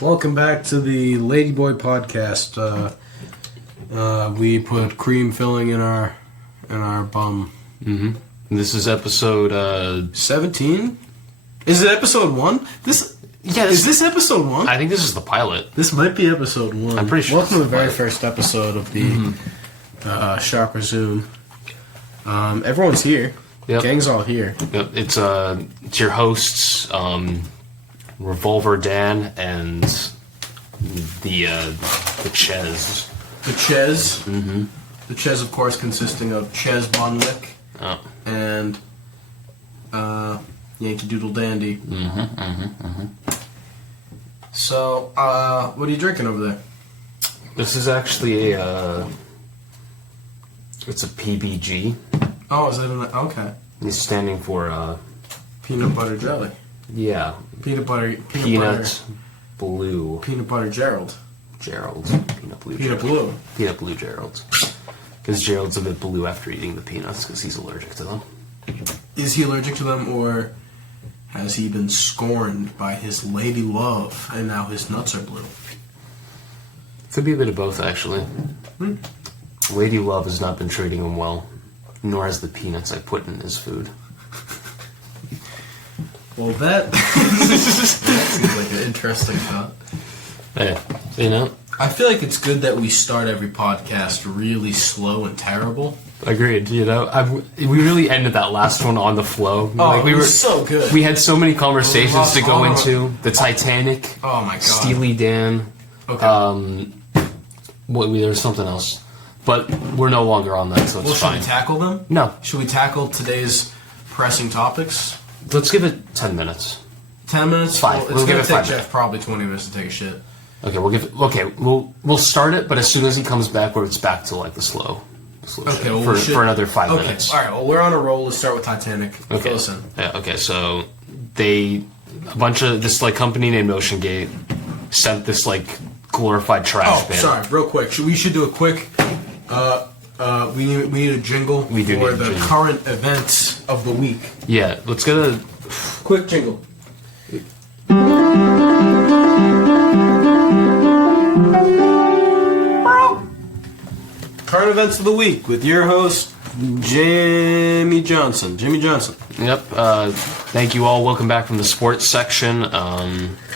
Welcome back to the Ladyboy podcast. We put cream filling in our bum. Mm-hmm. This is episode 17. Is it episode 1? Is this episode 1? I think this is the pilot. This might be episode 1. I'm pretty sure. Welcome to the very first episode of the Chakra Zoom. Everyone's here. Yep. Gang's all here. Yep. It's your hosts, Revolver Dan and the Ches. The Ches. Mm-hmm. The Ches, of course, consisting of Ches Bonwick and Yankee Doodle Dandy. So, what are you drinking over there? This is actually it's a PBG. Oh, is it okay. It's standing for peanut butter jelly. Yeah. Peanut blue. Peanut butter Gerald. Peanut blue Gerald. Because Gerald's a bit blue after eating the peanuts because he's allergic to them. Is he allergic to them, or has he been scorned by his lady love and now his nuts are blue? Could be a bit of both, actually. Lady love has not been treating him well, nor has the peanuts I put in his food. Well, that seems like an interesting thought. Hey, you know? I feel like it's good that we start every podcast really slow and terrible. Agreed, you know? We really ended that last one on the flow. Oh, it was so good. We had so many conversations to go into. The Titanic. Oh, my God. Steely Dan. Okay. There's something else. But we're no longer on that, so it's fine. Should we tackle them? No. Should we tackle today's pressing topics? Let's give it 10 minutes. 10 minutes? 5. Well, we'll give it 5 Jeff minutes. Probably 20 minutes to take a shit. Okay, we'll start it, but as soon as he comes back, it's back to like the slow okay, shit well, for another 5 minutes. All right, well, we're on a roll. Let's start with Titanic. Okay. Listen. Yeah, okay, so a bunch of this like company named OceanGate sent this like glorified trash bin. Sorry, real quick. We should do a quick we need a jingle for the current events of the week. Yeah, let's get a quick jingle. Current events of the week with your host, Jimmy Johnson. Yep. Thank you all. Welcome back from the sports section.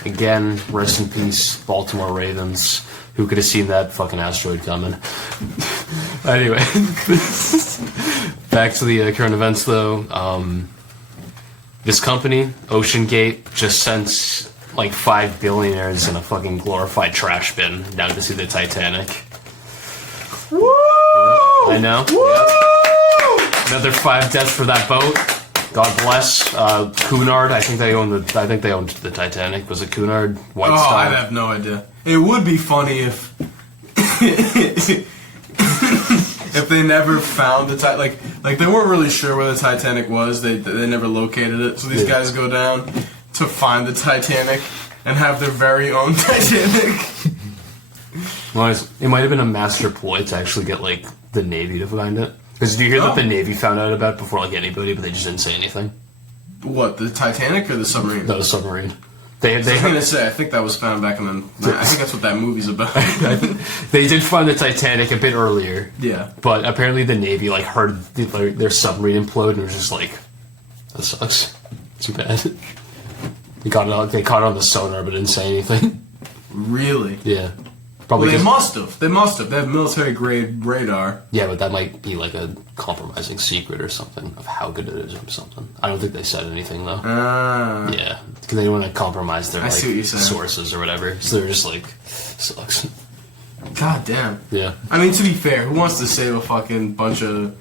Again, rest in peace, Baltimore Ravens. Who could have seen that fucking asteroid coming? Anyway, back to the current events, though. This company, OceanGate, just sent like 5 billionaires in a fucking glorified trash bin down to see the Titanic. Woo! I know. Woo! Yep. Another 5 deaths for that boat. God bless. Cunard. I think they owned the Titanic. Was it Cunard? White Star? I have no idea. It would be funny if if they never found the Titanic. Like they weren't really sure where the Titanic was. They never located it. So these guys go down to find the Titanic and have their very own Titanic. Well, it might have been a master ploy to actually get like the Navy to find it. Because do you hear that the Navy found out about it before like anybody, but they just didn't say anything? What, the Titanic or the submarine? No, the submarine. I was going to say, I think that was found back in the... I think that's what that movie's about. They did find the Titanic a bit earlier. Yeah. But apparently the Navy like heard their submarine implode and was just like, that sucks. Too bad. They caught it on the sonar but didn't say anything. Really? Yeah. Probably they must have. They have military-grade radar. Yeah, but that might be like a compromising secret or something of how good it is or something. I don't think they said anything, though. Yeah, because they didn't want to compromise their sources or whatever. So they were just like, sucks. God damn. Yeah. I mean, to be fair, who wants to save a fucking bunch of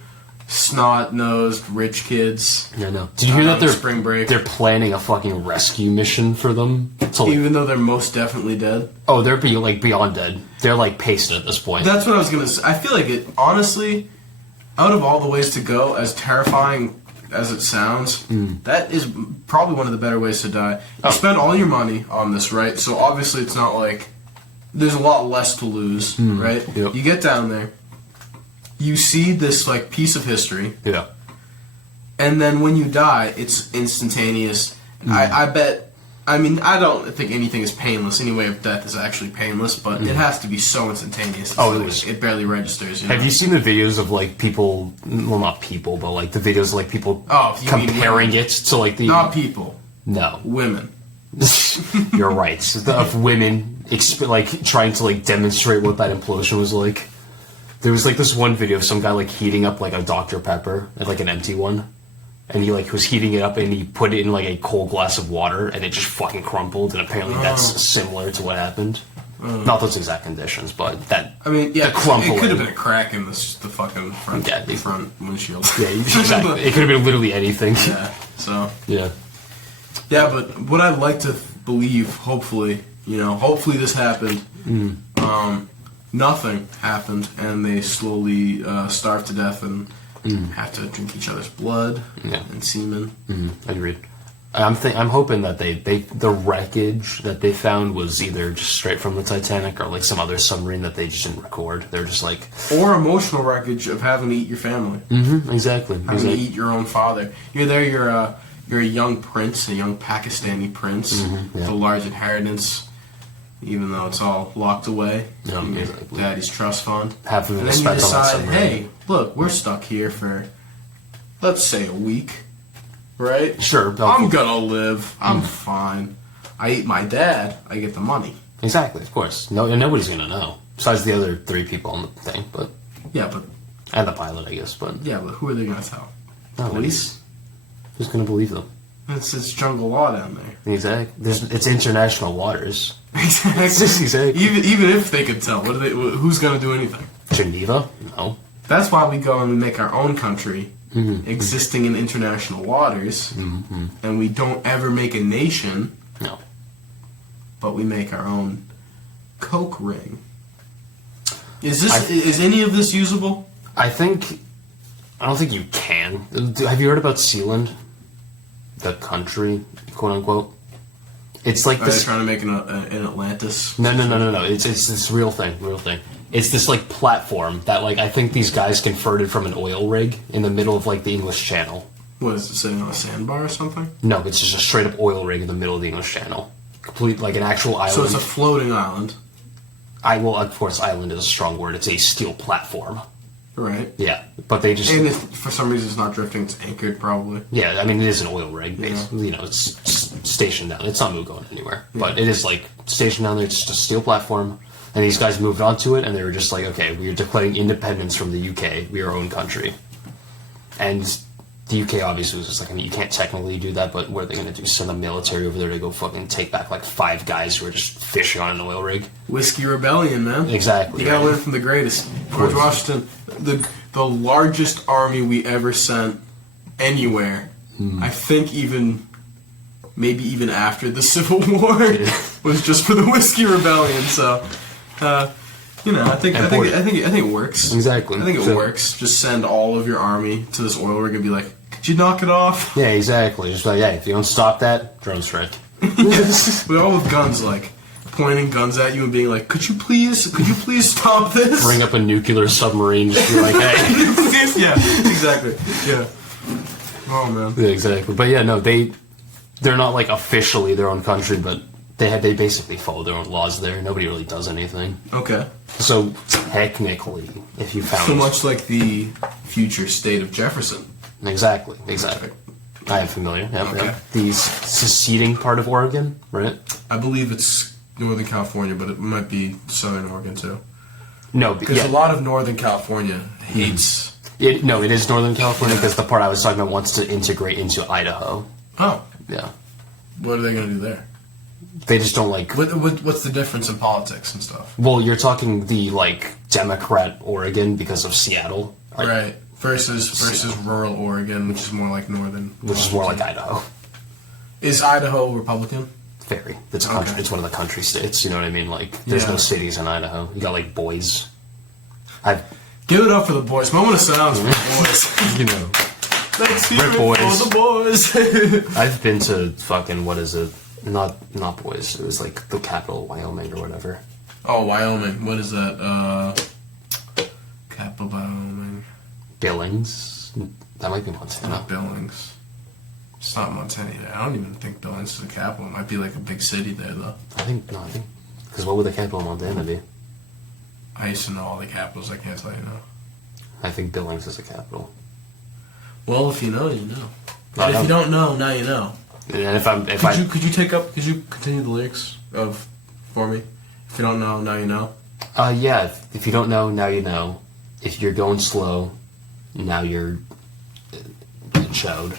snot-nosed rich kids? Yeah, I know. Did you hear that spring break? They're planning a fucking rescue mission for them? Even though they're most definitely dead? Oh, they're beyond dead. They're like pasted at this point. That's what I was going to say. I feel like it, honestly, out of all the ways to go, as terrifying as it sounds, that is probably one of the better ways to die. You spend all your money on this, right? So obviously it's not like there's a lot less to lose, right? Yep. You get down there. You see this like piece of history. Yeah. And then when you die, it's instantaneous. I bet I mean, I don't think anything is painless. Any way of death is actually painless, but it has to be so instantaneous. It barely registers. Have you seen the videos of like people? Well, not people, but like the videos of like people comparing it to like the not people. No, women. You're right. Of women, like trying to like demonstrate what that implosion was like. There was like this one video of some guy like heating up like a Dr. Pepper, like an empty one. And he like was heating it up, and he put it in like a cold glass of water, and it just fucking crumpled. And apparently that's similar to what happened. Not those exact conditions, but that. I mean, yeah, the crumpling. It could have been a crack in the fucking front windshield. Yeah, exactly. It could have been literally anything. Yeah. So. Yeah. Yeah, but what I'd like to believe, hopefully this happened. Nothing happened, and they slowly starved to death and. Have to drink each other's blood and semen. Agreed. I'm hoping that the wreckage that they found was either just straight from the Titanic or like some other submarine that they just didn't record. They're just like or emotional wreckage of having to eat your family. Exactly. Having to eat your own father. You're there. You're a young prince, a young Pakistani prince, with a large inheritance. Even though it's all locked away in your daddy's trust fund. Half of it and then you decide, hey, look, we're stuck here for, let's say, a week, right? Sure. I'm gonna live. I'm fine. I eat my dad. I get the money. Exactly, of course. No, and nobody's gonna know besides the other 3 people on the thing, but and the pilot, I guess. But but who are they gonna tell? Police. Who's gonna believe them? It's jungle law down there. Exactly. It's international waters. Exactly. Even if they could tell, who's going to do anything? Geneva? No. That's why we go and we make our own country existing in international waters, and we don't ever make a nation. No. But we make our own coke ring. Is any of this usable? I don't think you can. Have you heard about Sealand? The country, quote unquote. It's like this. Are they trying to make an Atlantis? No. It's this real thing. It's this like platform that like I think these guys converted from an oil rig in the middle of like the English Channel. What is it, sitting on a sandbar or something? No, it's just a straight up oil rig in the middle of the English Channel. Complete like an actual island. So it's a floating island. Of course, island is a strong word. It's a steel platform. Right. Yeah, but they just... And if for some reason it's not drifting, it's anchored probably. Yeah, I mean, it is an oil rig, basically. You know, it's stationed down. It's not going anywhere. Yeah. But it is, like, stationed down there. It's just a steel platform. And these guys moved onto it, and they were just like, okay, we are declaring independence from the UK. We are our own country. And the UK obviously was just like, I mean, you can't technically do that, but what are they going to do? Send the military over there to go fucking take back, like, 5 guys who are just fishing on an oil rig? Whiskey Rebellion, man. Exactly. You gotta learn from the greatest. George Washington, the largest army we ever sent anywhere. I think maybe even after the Civil War, was just for the Whiskey Rebellion. So, I think it works. Exactly. I think it works. Just send all of your army to this oil rig and be like, could you knock it off? Yeah, exactly. Just like, hey, if you don't stop that, drone strike. We're all with guns, like pointing guns at you and being like, could you please stop this? Bring up a nuclear submarine, just be like, hey. Yeah, exactly. Yeah. Oh man. Yeah, exactly. But yeah, no, they're not like officially their own country, but they basically follow their own laws there. Nobody really does anything. Okay. So technically, if you found so much like the future state of Jefferson. Exactly. I am familiar. Yep, okay. Yep. The seceding part of Oregon, right? I believe it's Northern California, but it might be Southern Oregon too. No, because a lot of Northern California hates. It is Northern California because the part I was talking about wants to integrate into Idaho. Oh. Yeah. What are they going to do there? They just don't like... What's the difference in politics and stuff? Well, you're talking the, like, Democrat Oregon because of Seattle. Like, right. Versus rural Oregon, which is more like northern. Which is more like Idaho. Is Idaho Republican? Very. It's a country. It's one of the country states, you know what I mean? Like, there's no cities in Idaho. You got, like, boys. Give it up for the boys. Moment of silence for the boys. You know. Let's hear it for the boys. I've been to fucking, what is it? Not Boise. It was like the capital, Wyoming or whatever. Oh, Wyoming. What is that? Capital Wyoming. Billings. That might be Montana. Not Billings. It's not Montana yet. I don't even think Billings is the capital. It might be like a big city there, though. I think, because what would the capital of Montana be? I used to know all the capitals. I can't tell you now. I think Billings is the capital. Well, if you know, you know. And if you don't know, now you know. And could you continue the lyrics for me? If you don't know, now you know. Yeah. If you don't know, now you know. If you're going slow, now you're showed.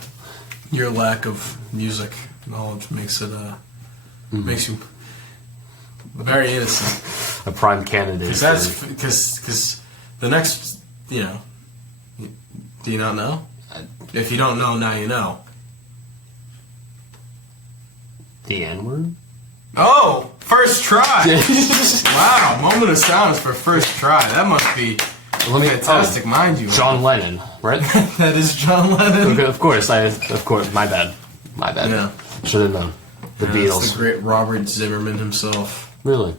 Your lack of music knowledge makes it makes you very innocent. A prime candidate. Because the next, do you not know? If you don't know, now you know. The N-word? Oh, first try. Wow, moment of silence for first try. That must be fantastic, mind you. John Lennon, right? That is John Lennon. Okay, of course, my bad. Yeah. Should have known. The Beatles. That's the great Robert Zimmerman himself. Really?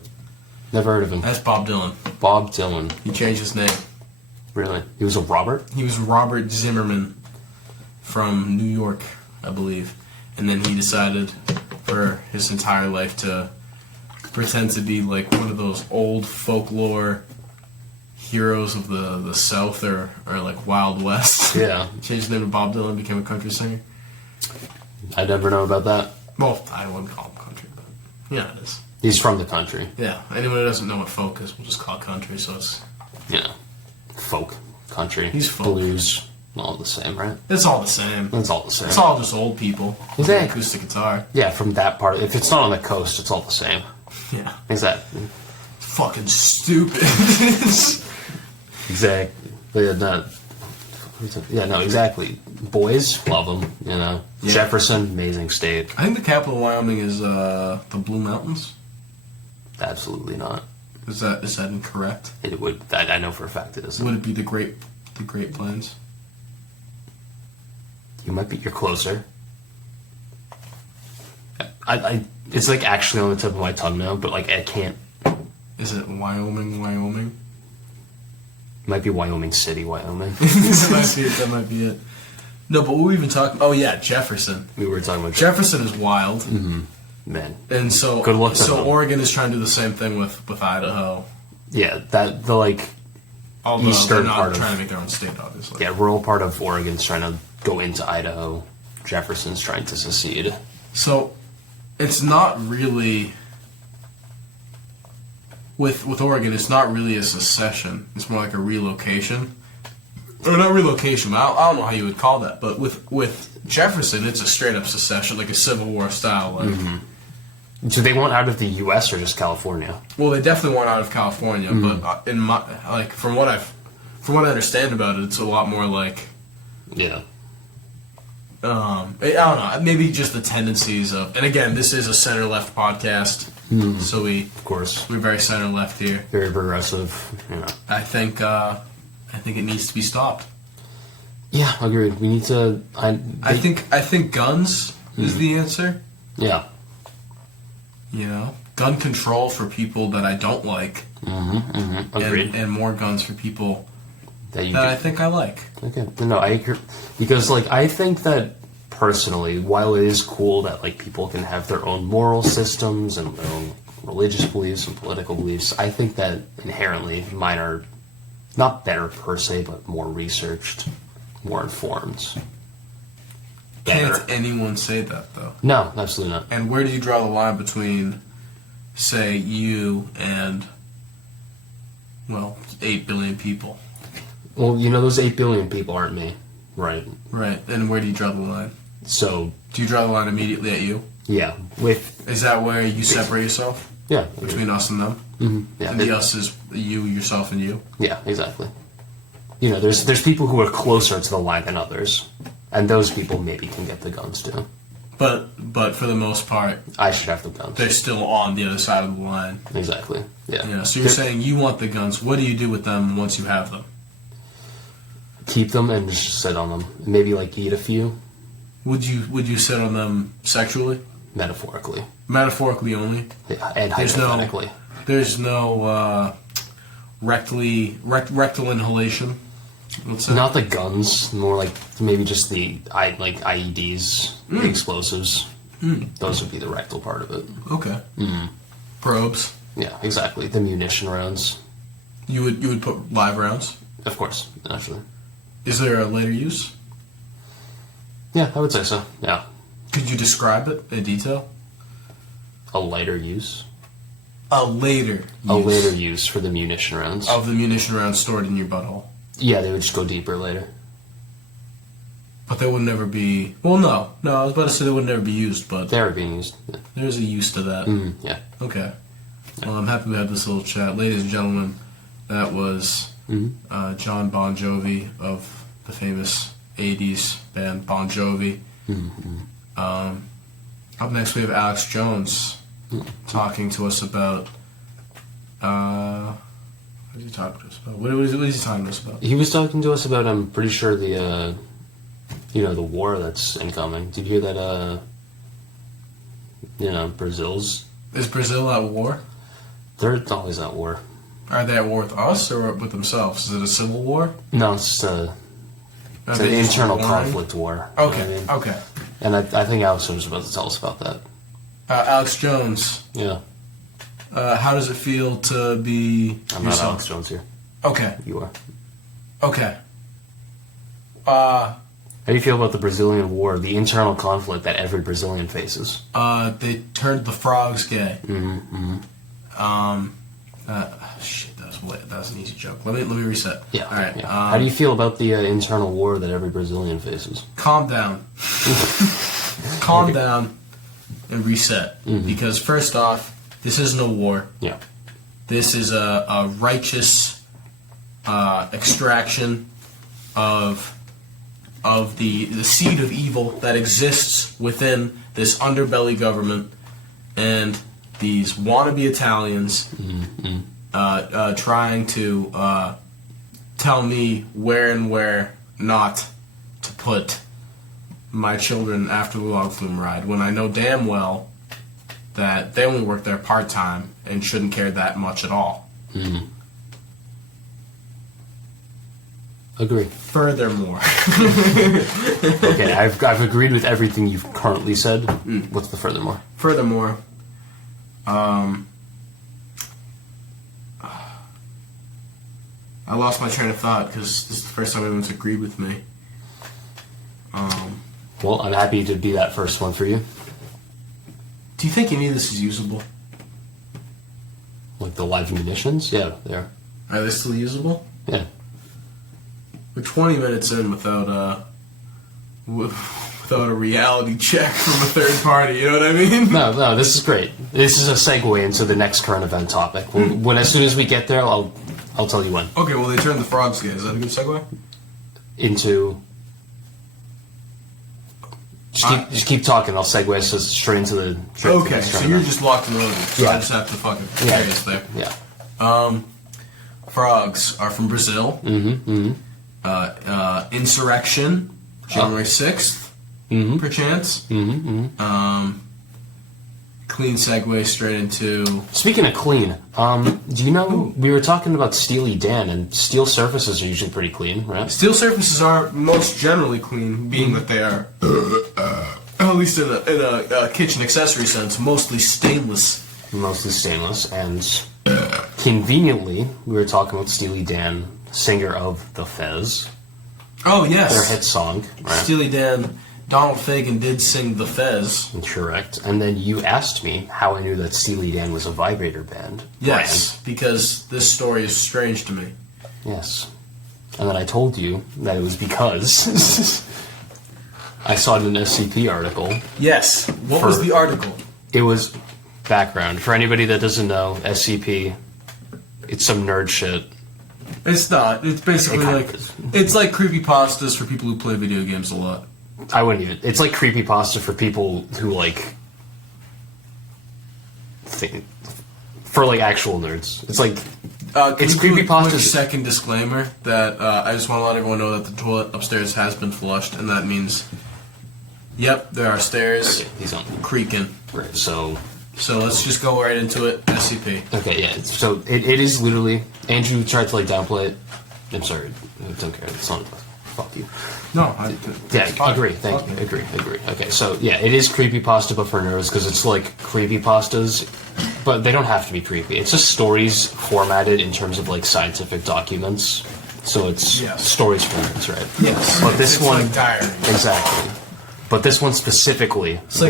Never heard of him. That's Bob Dylan. Bob Dylan. He changed his name. Really? He was a Robert? He was Robert Zimmerman from New York, I believe. And then he decided for his entire life to pretend to be like one of those old folklore heroes of the South or like Wild West. Yeah. Changed his name to Bob Dylan and became a country singer. I never know about that. Well, I wouldn't call him country, but yeah, it is. He's from the country. Yeah. Anyone who doesn't know what folk is, we'll just call it country, so it's... Yeah. Folk. Country. He's folk. Blues. All the same, right? It's all the same. It's all the same. It's all just old people with an acoustic guitar. Yeah, from that part. If it's not on the coast, it's all the same. Yeah. Exactly. Fucking stupid. Exactly. Yeah, no, exactly. Boys, love them, Yeah. Jefferson, amazing state. I think the capital of Wyoming is the Blue Mountains. Absolutely not. Is that incorrect? It would. I know for a fact it is. Would it be the Great Plains? You're closer. It's like actually on the tip of my tongue now, but like I can't. Is it Wyoming? It might be Wyoming City, Wyoming. That might be it. No, but what were we even talking? Oh yeah, Jefferson. We were talking about Jefferson is wild. Mm-hmm. Man. And so good luck. So Oregon is trying to do the same thing with Idaho. Yeah, although eastern they're not part trying to make their own state, obviously. Yeah, rural part of Oregon's trying to go into Idaho. Jefferson's trying to secede. So, it's not really with Oregon. It's not really a secession. It's more like a relocation, or not relocation. But I don't know how you would call that. But with Jefferson, it's a straight up secession, like a Civil War style. Like, So they want out of the U.S. or just California? Well, they definitely want out of California, but from what I understand about it, it's a lot more like I don't know, maybe just the tendencies of, and again, this is a center left podcast, so we're very center left here, very progressive. I think it needs to be stopped. Yeah, agreed. We need to. I think guns is the answer. Yeah. Gun control for people that I don't like. Agreed. And more guns for people that I think I like. Okay. No, I agree. Because, I think that, personally, while it is cool that, people can have their own moral systems and their own religious beliefs and political beliefs, I think that, inherently, mine are not better, per se, but more researched, more informed. Better. Can't anyone say that, though? No, absolutely not. And where do you draw the line between, say, you and, 8 billion people? Well, those 8 billion people aren't me, right? Right. And where do you draw the line? So... Do you draw the line immediately at you? Yeah. Is that where you separate yourself? Yeah. Between us and them? Mm-hmm. Yeah. And the us is you, yourself, and you? Yeah, exactly. There's people who are closer to the line than others. And those people maybe can get the guns too. But for the most part, I should have the guns. They're still on the other side of the line. Exactly. Yeah. So you're saying you want the guns. What do you do with them once you have them? Keep them and just sit on them. Maybe eat a few. Would you sit on them sexually? Metaphorically. Metaphorically only. Yeah, and hypothetically. There's no rectal inhalation. Not the guns, more like maybe just the IEDs, the explosives. Those would be the rectal part of it. Okay. Probes. Yeah, exactly. The munition rounds. You would put live rounds? Of course, naturally. Is there a later use? Yeah, I would say so. Yeah. Could you describe it in detail? A lighter use. A later use. A later use for the munition rounds. Of the munition rounds stored in your butthole. Yeah, they would just go deeper later. But they would never be... Well, no. No, I was about to say they would never be used, but... They are being used. Yeah. There's a use to that. Yeah. Okay. Well, I'm happy we had this little chat. Ladies and gentlemen, that was John Bon Jovi of the famous 80s band Bon Jovi. Up next we have Alex Jones talking to us about... what is he talking to us about? What is he talking to us about? He was talking to us about, I'm pretty sure, the war that's incoming. Did you hear that, Brazil's... Is Brazil at war? They're always at war. Are they at war with us or with themselves? Is it a civil war? No, it's an internal conflict war. Okay, you know what I mean? Okay. And I think Alex was about to tell us about that. Alex Jones. Yeah. How does it feel to be I'm yourself? not Alex Jones here. Okay. You are. Okay. How do you feel about the Brazilian war, the internal conflict that every Brazilian faces? They turned the frogs gay. Shit, that was an easy joke. Let me reset. Yeah. All right. Yeah. How do you feel about the internal war that every Brazilian faces? Calm down. Calm down and reset. Because first off, this isn't a war. Yeah. This is a righteous extraction of the seed of evil that exists within this underbelly government and these wannabe Italians trying to tell me where and where not to put my children after the log flume ride when I know damn well that they only work there part-time and shouldn't care that much at all. Agree. Furthermore. Okay, I've agreed with everything you've currently said. What's the furthermore? Furthermore, I lost my train of thought because this is the first time anyone's agreed with me. Well, I'm happy to be that first one for you. Do you think any of this is usable? Like the live munitions? Yeah, they are. Are they still usable? Yeah. We're 20 minutes in without a reality check from a third party, you know what I mean? No, this is great. This is a segue into the next current event topic. When as soon as we get there, I'll tell you when. Okay, well, they turned the frogs gay. Is that a good segue? Into... Just keep talking. I'll segue us straight into the... Okay, so you're just locked and loaded. So I just have to fucking carry us there. Yeah. Frogs are from Brazil. Insurrection, January 6th, perchance. Clean segue straight into... Speaking of clean, do you know, we were talking about Steely Dan, and steel surfaces are usually pretty clean, right? Steel surfaces are most generally clean, being that they are, at least in a kitchen accessory sense, mostly stainless. Mostly stainless, and conveniently, we were talking about Steely Dan, singer of The Fez. Oh, yes. Their hit song, right? Steely Dan... Donald Fagen did sing The Fez. Correct. And then you asked me how I knew that Steely Dan was a vibrator band. Yes, because this story is strange to me. Yes. And then I told you that it was because I saw it in an SCP article. Yes. What was the article? It was background. For anybody that doesn't know, SCP, it's some nerd shit. It's not. It's basically it's like creepypastas for people who play video games a lot. I wouldn't even... It's like creepypasta for people who, like... For, like, actual nerds. It's like... it's creepypasta... Quick second disclaimer that I just want to let everyone know that the toilet upstairs has been flushed, and that means... Yep, there are stairs. Okay, he's on. Creaking. Right, so let's just go right into it. SCP. Okay, yeah. So it is literally... Andrew tried to, like, downplay it. I'm sorry. I don't care. It's not. Fuck you. No, agree. Thank you. Agree. Okay, so yeah, it is creepypasta, but for nerds, because it's like creepypastas, but they don't have to be creepy. It's just stories formatted in terms of like scientific documents. So it's stories for nerds, right? Yes. But this it's one, like diary. Exactly. But this one specifically, it's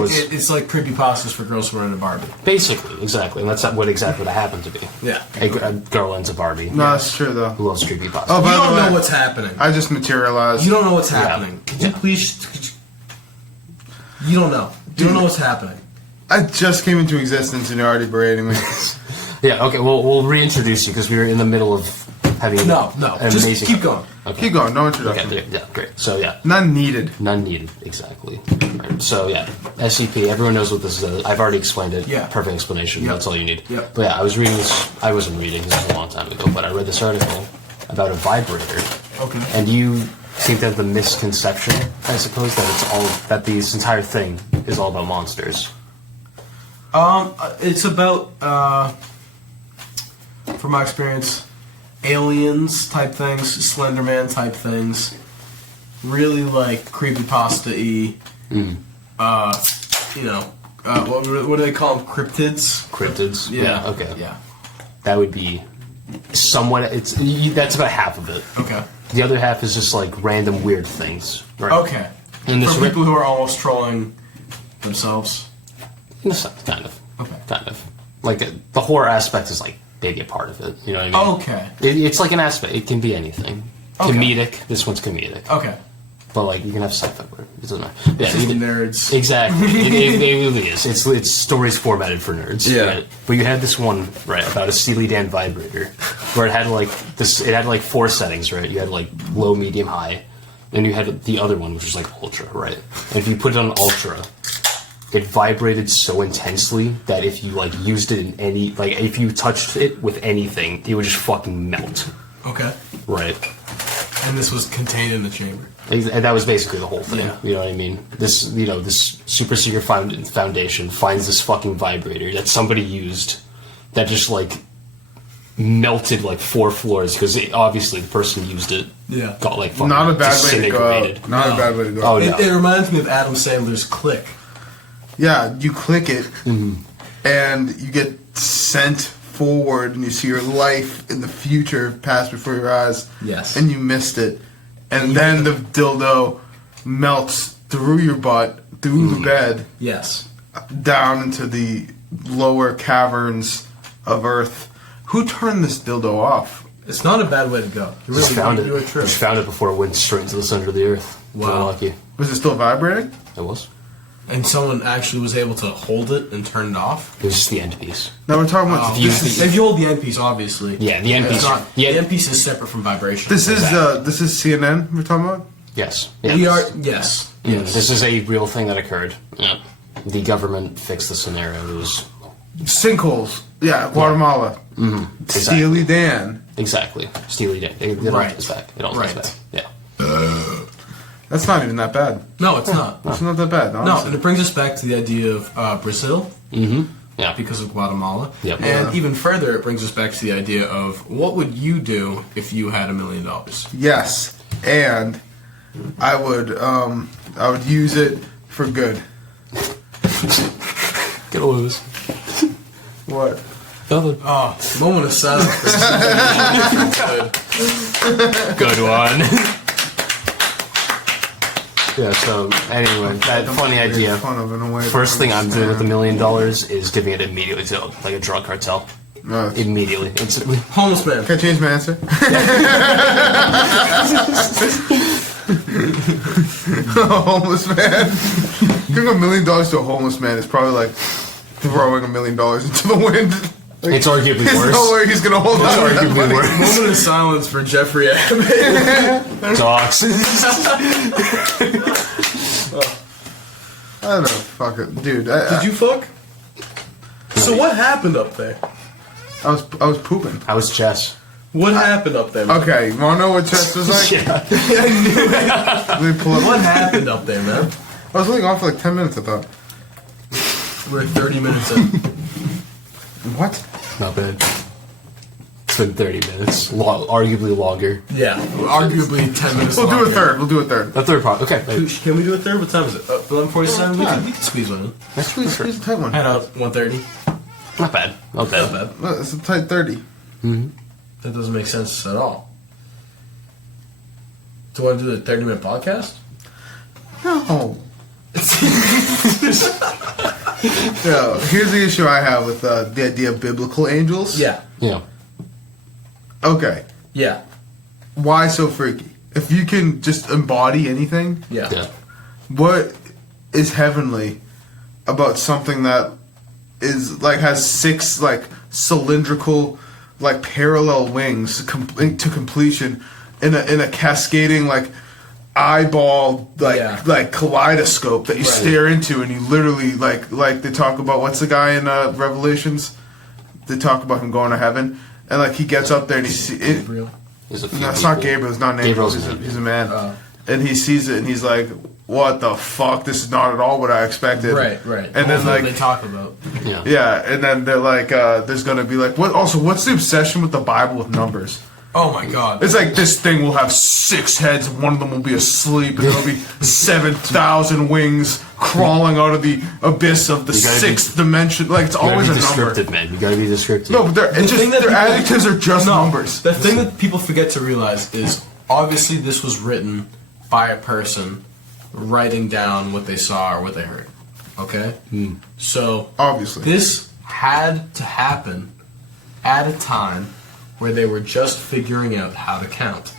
like creepypastas for girls who are into Barbie. Basically, exactly, and that's what exactly that happened to be. Yeah, a girl into Barbie. No, that's true though. Who loves creepypasta? Oh, you don't know what's happening. I just materialized. You don't know what's happening. Could you please? You don't know. You don't know what's happening. I just came into existence and you're already berating me. Yeah. Okay. Well, we'll reintroduce you because we were in the middle of having no. Just amazing. Keep going. Okay. Keep going. No introduction. Okay. Yeah. Great. So yeah. None needed. None needed. Exactly. Right. So yeah, SCP. Everyone knows what this is. I've already explained it. Yeah. Perfect explanation. That's all you need. Yep. But yeah, I was reading this. I wasn't reading. This was a long time ago. But I read this article about a vibrator. Okay. And you think that the misconception, I suppose, that this entire thing is all about monsters. It's about, from my experience, aliens type things, Slender Man type things, really like creepypasta-y. What do they call them? Cryptids. Cryptids. Yeah. Okay. Yeah. That would be somewhat. That's about half of it. Okay. The other half is just like random weird things. Right? Okay. And for people who are almost trolling themselves. Kind of. Okay. Kind of. Like the horror aspect is like maybe a part of it. You know what I mean? Okay. It's like an aspect. It can be anything. Okay. Comedic. This one's comedic. Okay. But like you can have sci-fi where it doesn't matter. Yeah, nerds. Exactly. it really is. It's stories formatted for nerds. Yeah. Right? But you had this one about a Steely Dan vibrator where it had like this. It had like 4 settings, right? You had like low, medium, high, and you had the other one which was like ultra, right? And if you put it on ultra, it vibrated so intensely that if you like used it in any if you touched it with anything, it would just fucking melt. Okay. Right. And this was contained in the chamber. And that was basically the whole thing. Yeah. You know what I mean? This super secret foundation finds this fucking vibrator that somebody used that just like melted like 4 floors because obviously the person used it. Yeah. Got like fucking Not a bad way to go. disintegrated. Not a bad way to go. Oh, no. It reminds me of Adam Sandler's Click. Yeah, you click it, and you get sent forward, and you see your life in the future pass before your eyes. Yes. And you missed it. And then the dildo melts through your butt, through the bed. Yes. Down into the lower caverns of Earth. Who turned this dildo off? It's not a bad way to go. You really found it. do a trip. Just found it before it went straight into the center of the earth. Wow. Lucky. Was it still vibrating? It was. And someone actually was able to hold it and turn it off? It was just the end piece. No, we're talking about... If you hold the end piece, obviously. Yeah, the end piece. The end piece is separate from vibration. This is CNN we're talking about? Yes. We are... Yes. Yes. This is a real thing that occurred. Yeah. The government fixed the scenario. It was... Sinkholes. Yeah, Guatemala. Yeah. Mm-hmm. Steely Dan. Exactly. Steely Dan. It all comes back. It all comes back. Yeah. That's not even that bad. No, it's not. It's not that bad, honestly. No, and it brings us back to the idea of Brazil. Mm-hmm. Yeah. Because of Guatemala. Yep. And even further, it brings us back to the idea of what would you do if you had $1 million? Yes. And I would use it for good. Gonna lose. What? Nothing. Oh, moment of silence. Good one. Yeah, so anyway, that funny idea. Fun of, in a way, First thing I'm doing with $1 million is giving it immediately to like a drug cartel. Immediately, instantly. Homeless man. Can I change my answer? Homeless man. Giving $1 million to a homeless man is probably like throwing $1 million into the wind. Like, it's arguably there's worse. no way he's gonna hold on to that money. Moment of silence for Jeffrey Abbott. Docs. I don't know. Fuck it, dude. Did you fuck? So what happened up there? I was pooping. I was chess. What happened up there, man? Okay, you wanna know what chest was like? Yeah. I knew it. Let me pull up. What happened up there, man? I was only on for like 10 minutes, I thought. We're 30 minutes in. What? Not bad. than 30 minutes. Arguably longer. Yeah, arguably 10 minutes. We'll do a third. We'll do a third. A third part. Okay. Can we do a third? What time is it? 11:47. We can squeeze one in. Let's squeeze a tight one. Head out 1:30. Not bad. Not bad. Well, it's a tight 30. Mm-hmm. That doesn't make sense at all. Do you want to do the 30-minute podcast? No. Yeah, here's the issue I have with the idea of biblical angels. Yeah. Yeah. Okay. Yeah. Why so freaky? If you can just embody anything, Yeah. what is heavenly about something that is like has 6 like cylindrical like parallel wings to completion in a cascading like eyeball like kaleidoscope that you stare into, and you literally like they talk about, what's the guy in Revelations? They talk about him going to heaven, and like he gets up there and he sees it. Real. No, it's not Gabriel. It's not Gabriel. He's a man, and he sees it and he's like, "What the fuck? This is not at all what I expected." Right. And then like they talk about. Yeah, and then they're like, "There's gonna be like what? Also, what's the obsession with the Bible with numbers?" Oh my god. It's like this thing will have 6 heads, and one of them will be asleep, and there'll be 7,000 wings crawling out of the abyss of the 6th dimension. Like, it's always a number. Descriptive, man. You gotta be descriptive. No, but their adjectives are just numbers. The thing that people forget to realize is, obviously this was written by a person writing down what they saw or what they heard. Okay? So, obviously, this had to happen at a time where they were just figuring out how to count.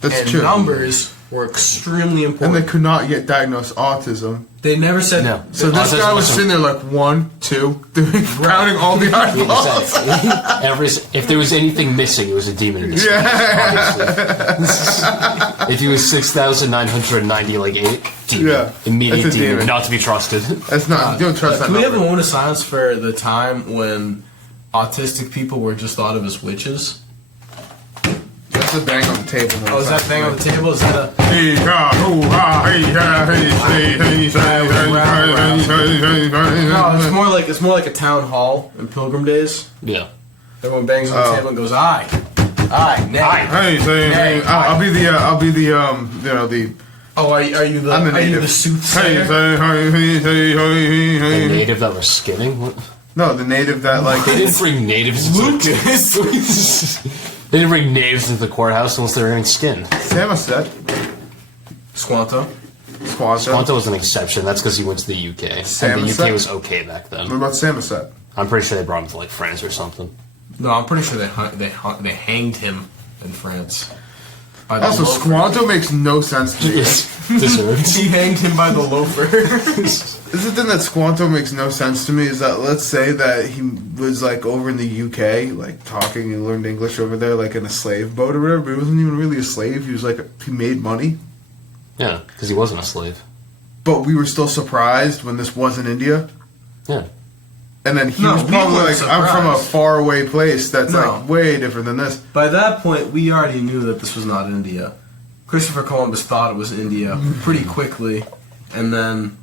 That's true. Numbers were extremely important. And they could not yet diagnose autism. They never said no. So this guy was sitting there like 1, 2, 3, counting all the eyeballs. If there was anything missing, it was a demon in his If he was 6,990, like 8, demon. Immediate demon. Not to be trusted. That's not. You don't trust that. Can we have a moment of silence for the time when autistic people were just thought of as witches? That's a bang on the table. Oh, is that bang on the table? Is that a... No, it's more like a town hall in Pilgrim Days. Yeah. Everyone bangs on the table and goes, aye, nay. Hey, I'll be the Oh, are you the soothsayer? The native that was skinning? What? No, the native that like... They didn't bring natives Lucas! They didn't bring natives into the courthouse unless they were getting skinned. Samoset. Squanto was an exception. That's because he went to the UK. Samoset? And the UK was okay back then. What about Samoset? I'm pretty sure they brought him to like France or something. No, I'm pretty sure they hanged him in France. Also, Squanto makes no sense to me. Deserved. He hanged him by the loafer. The thing that Squanto makes no sense to me is that, let's say that he was like over in the UK, like talking and learned English over there, like in a slave boat or whatever, but he wasn't even really a slave. He was like, he made money. Yeah, because he wasn't a slave. But we were still surprised when this was in India. Yeah. And then he was probably like, I'm from a faraway place that's like way different than this. By that point, we already knew that this was not India. Christopher Columbus thought it was India pretty quickly, and then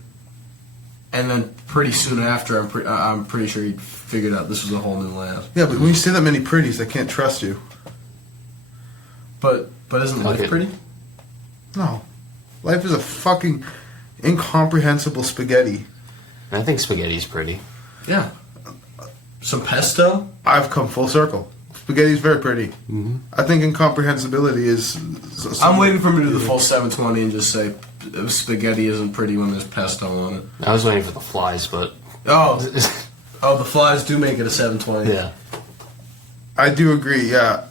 pretty soon after, I'm pretty sure he figured out this was a whole new land. Yeah, but when you say that many pretties, I can't trust you. But isn't life pretty? No. Life is a fucking incomprehensible spaghetti. I think spaghetti's pretty. Yeah. Some pesto? I've come full circle. Spaghetti's very pretty. Mm-hmm. I think incomprehensibility is... I'm waiting for him to do the full 720 and just say spaghetti isn't pretty when there's pesto on it. I was waiting for the flies, but... Oh, the flies do make it a 720. Yeah. I do agree, yeah.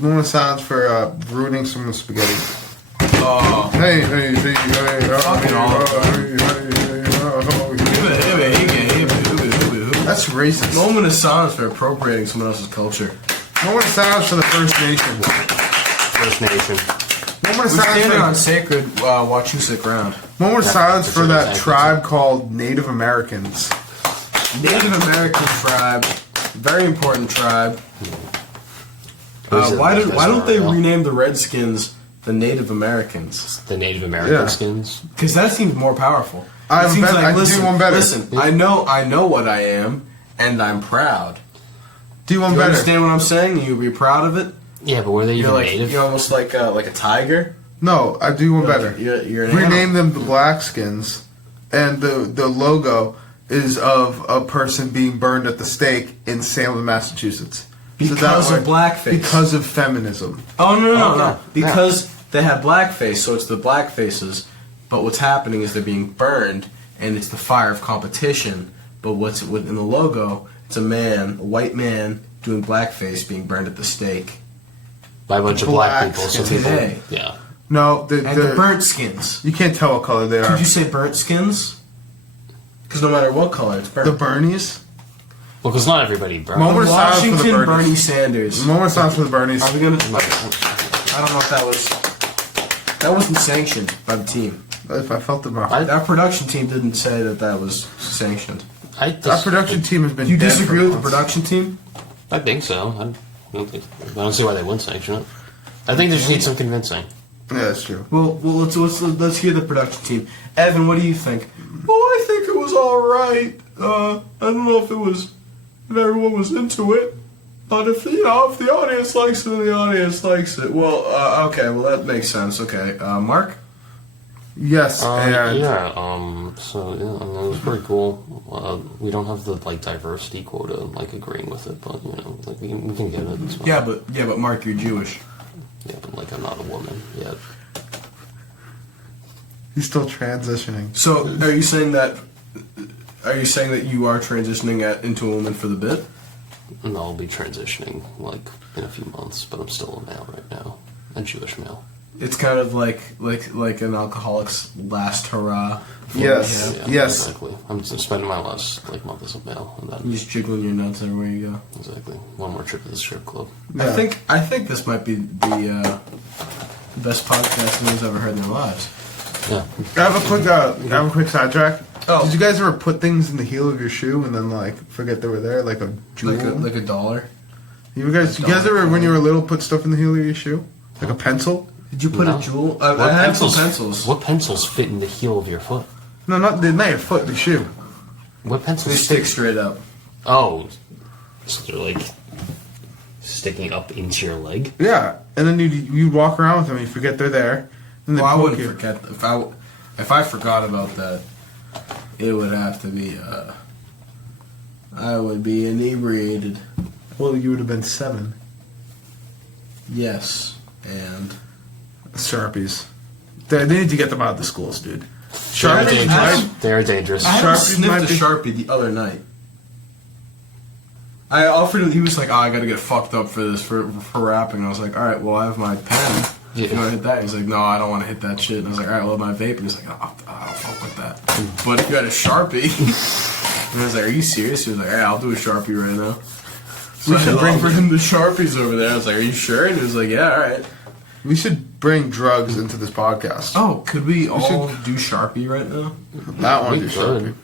Moment of silence for ruining some of the spaghetti. Oh. Hey. That's racist. Moment of silence for appropriating someone else's culture. Moment of silence for the First Nation. First Nation. Moment of We're silence standing on sacred Wachusett ground. Moment of silence for that tribe called Native Americans. Native American tribe. Very important tribe. Why don't they rename the Redskins the Native Americans? The Native American skins? Because that seems more powerful. I do one better. Listen, I know what I am, and I'm proud. Do one you better. Understand what I'm saying? You'd be proud of it. Yeah, but were they even native? You're almost like a tiger. No, I do one better. You're rename them the Blackskins, and the logo is of a person being burned at the stake in Salem, Massachusetts. Because of blackface. Because of feminism. Oh no! Because they had blackface, so it's the blackfaces. But what's happening is they're being burned, and it's the fire of competition. But what's in the logo? It's a white man doing blackface, being burned at the stake by a bunch of black people. So today, yeah. No, they're burnt skins. You can't tell what color they are. Did you say burnt skins? Because no matter what color, it's burnt. The Bernies? Well, because not everybody burns. Moment of silence for the Washington Bernies. Bernie Sanders. Moment of silence for the Bernies. Are we gonna? I don't know if that wasn't sanctioned by the team. If I felt it wrong. Our production team didn't say that was sanctioned. Our production team has been. Do you disagree with the production team? I think so. I don't see why they wouldn't sanction it. I think they just need some convincing. Yeah, that's true. Well, let's hear the production team. Evan, what do you think? Well, I think it was all right. I don't know if everyone was into it, but if the audience likes it, then the audience likes it. Well, okay, well that makes sense. Okay, Mark. Yes, so yeah, it was pretty cool. We don't have the diversity quota agreeing with it, but we can get it. Yeah, but Mark, you're Jewish. Yeah, but I'm not a woman yet. He's still transitioning. So, are you saying that you are transitioning into a woman for the bit? No, I'll be transitioning in a few months, but I'm still a male right now, a Jewish male. It's kind of like an alcoholic's last hurrah. Yes, yeah, yes. Exactly. I'm spending my last month as a male, and then you're just jiggling your nuts everywhere you go. Exactly. One more trip to the strip club. Yeah. I think this might be the best podcast anyone's ever heard in their lives. Yeah. I have a quick sidetrack. Oh. Did you guys ever put things in the heel of your shoe and then forget they were there, like a jewel, like a dollar? You guys ever when you were little put stuff in the heel of your shoe, like a pencil? Did you put a jewel? I had some pencils. What pencils fit in the heel of your foot? No, not your foot, the shoe. What pencils? They stick straight up. Oh, so they're sticking up into your leg? Yeah, and then you walk around with them and you forget they're there. And I wouldn't forget. If I forgot about that, it would have to be. I would be inebriated. Well, you would have been 7. Yes, and Sharpies. They need to get them out of the schools, dude. Sharpies, they're dangerous. I sniffed a Sharpie the other night. I offered him. He was like, "Oh, I gotta get fucked up for this for rapping." I was like, "All right, well, I have my pen. You want to hit that?" He's like, "No, I don't want to hit that shit." And I was like, "All right, well, my vape." And he's like, "Oh, I don't fuck with that." But if you had a Sharpie, and I was like, "Are you serious?" He was like, "All right, I'll do a Sharpie right now." So I offered him the Sharpies over there. I was like, "Are you sure?" And he was like, "Yeah, all right." We should bring drugs into this podcast. Oh, could we all do Sharpie right now? I want to do Sharpie.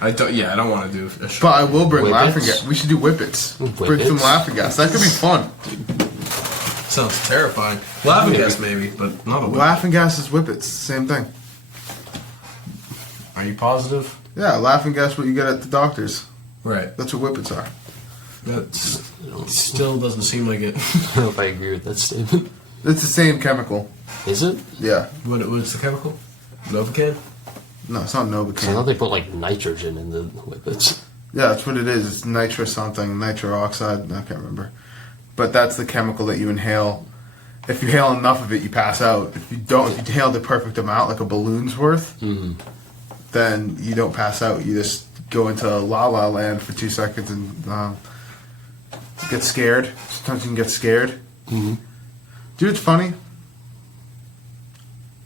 I don't want to do a Sharpie. But I will bring laughing gas. We should do whippets. Bring some laughing gas. That could be fun. Sounds terrifying. Laughing gas maybe, but not a whippet. Laughing gas is whippets. Same thing. Are you positive? Yeah, laughing gas what you get at the doctor's. Right. That's what whippets are. That still doesn't seem like it. I don't know if I agree with that statement. It's the same chemical. Is it? Yeah. What's the chemical? Novocaine? No, it's not Novocaine. I thought they put nitrogen in the whippets. Yeah, that's what it is. It's nitro something, nitro oxide. I can't remember. But that's the chemical that you inhale. If you inhale enough of it, you pass out. If you inhale the perfect amount, like a balloon's worth, then you don't pass out. You just go into la la land for 2 seconds and get scared. Sometimes you can get scared. Mm-hmm. Dude, it's funny.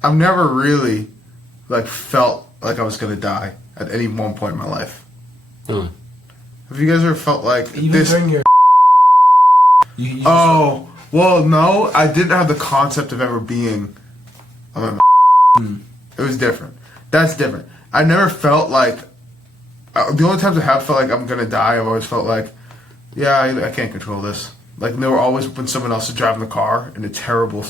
I've never really felt like I was gonna die at any one point in my life. Mm. Have you guys ever felt like even this? During your Well, no, I didn't have the concept of ever being. It was different. That's different. I never felt like. The only times I have felt like I'm gonna die, I've always felt like, yeah, I can't control this. They were always when someone else is driving the car in a terrible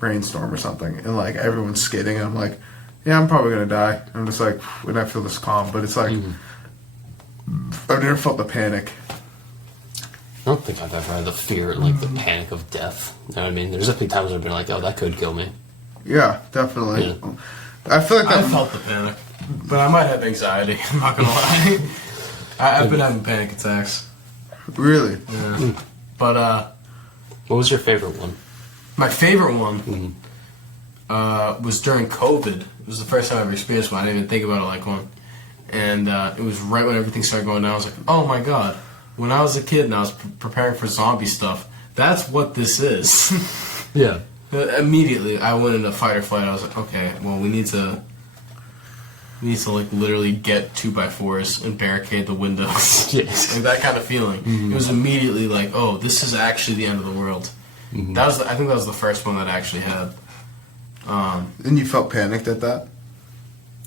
rainstorm or something, and everyone's skidding, and I'm like, yeah, I'm probably gonna die. I'm just when I feel this calm, but it's I've never felt the panic. don't think I've ever had the fear, like the panic of death. You know what I mean? There's definitely times I've been like, oh, that could kill me. Yeah, definitely. Yeah. I feel like I felt the panic, but I might have anxiety. I'm not gonna lie. I've been having panic attacks. Really? Yeah. But what was your favorite one? My favorite one was during COVID. It was the first time I ever experienced one. I didn't even think about it like one. And it was right when everything started going down. I was like, oh my god. When I was a kid and I was preparing for zombie stuff, that's what this is. Yeah. Immediately, I went into fight or flight. I was like, okay, well, we need to like literally get 2x4s and barricade the windows. Yes. Like that kind of feeling. It was immediately like, oh, this is actually the end of the world. I think that was the first one that I actually had. And you felt panicked at that?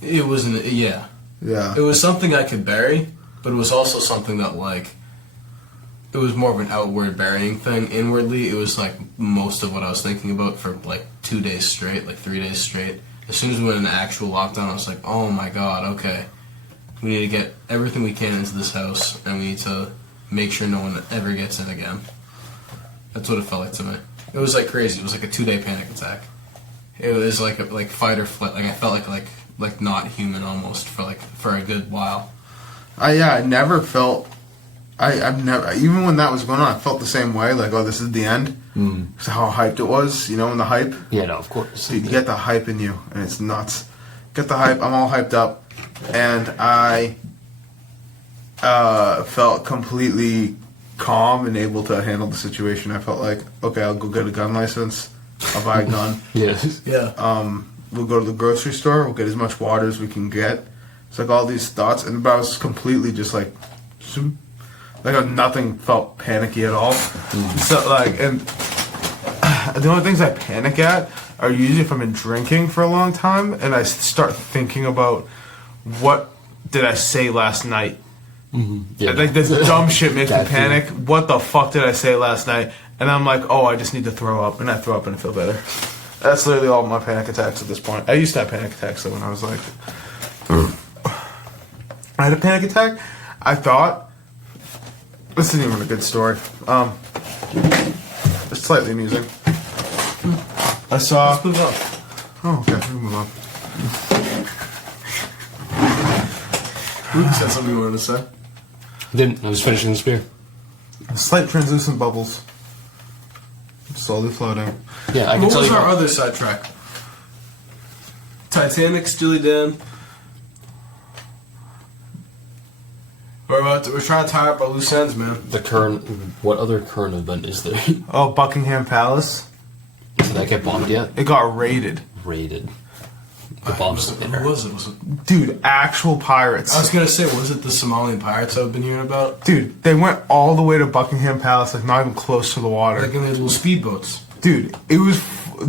It wasn't. Yeah. Yeah. It was something I could bury, but it was also something that like. It was more of an outward burying thing. Inwardly, it was like most of what I was thinking about for like 2 days straight, like 3 days straight. As soon as we went into actual lockdown, I was like, oh my god, okay. We need to get everything we can into this house, and we need to make sure no one ever gets in again. That's what it felt like to me. It was like crazy. It was like a 2-day panic attack. It was like fight or flight. Like I felt like not human almost for a good while. I never felt. I've never, even when that was going on, I felt the same way. Like, oh, this is the end. Because how hyped it was, in the hype. Yeah, no, of course. Dude, you get the hype in you, and it's nuts. Get the hype. I'm all hyped up, and I felt completely calm and able to handle the situation. I felt like, okay, I'll go get a gun license. I'll buy a gun. Yes. Yeah. We'll go to the grocery store. We'll get as much water as we can get. It's like all these thoughts, but I was completely just like, zoom. Like nothing felt panicky at all. So and the only things I panic at are usually if I've been drinking for a long time and I start thinking about what did I say last night. Yeah. Like this dumb shit makes me panic. What the fuck did I say last night? And I'm like, oh, I just need to throw up, and I throw up and I feel better. That's literally all my panic attacks at this point. I used to have panic attacks though when I was like, I had a panic attack. I thought. This isn't even a good story. It's slightly amusing. I saw. Let's move on. Oh, okay. We'll move on. Luke said something you wanted to say. Then I was finishing this beer. Slight translucent bubbles. Slowly floating. Yeah, I can What tell was you. our other sidetrack? Titanic, Steely Dan. We're trying to tie up our loose ends, man. What other current event is there? Oh, Buckingham Palace. Did that get bombed yet? It got raided. Raided. The bombs. Who was it? Was it? Dude, actual pirates. I was gonna say, was it the Somalian pirates I've been hearing about? Dude, they went all the way to Buckingham Palace, like not even close to the water. Like in those little speedboats. Dude, it was.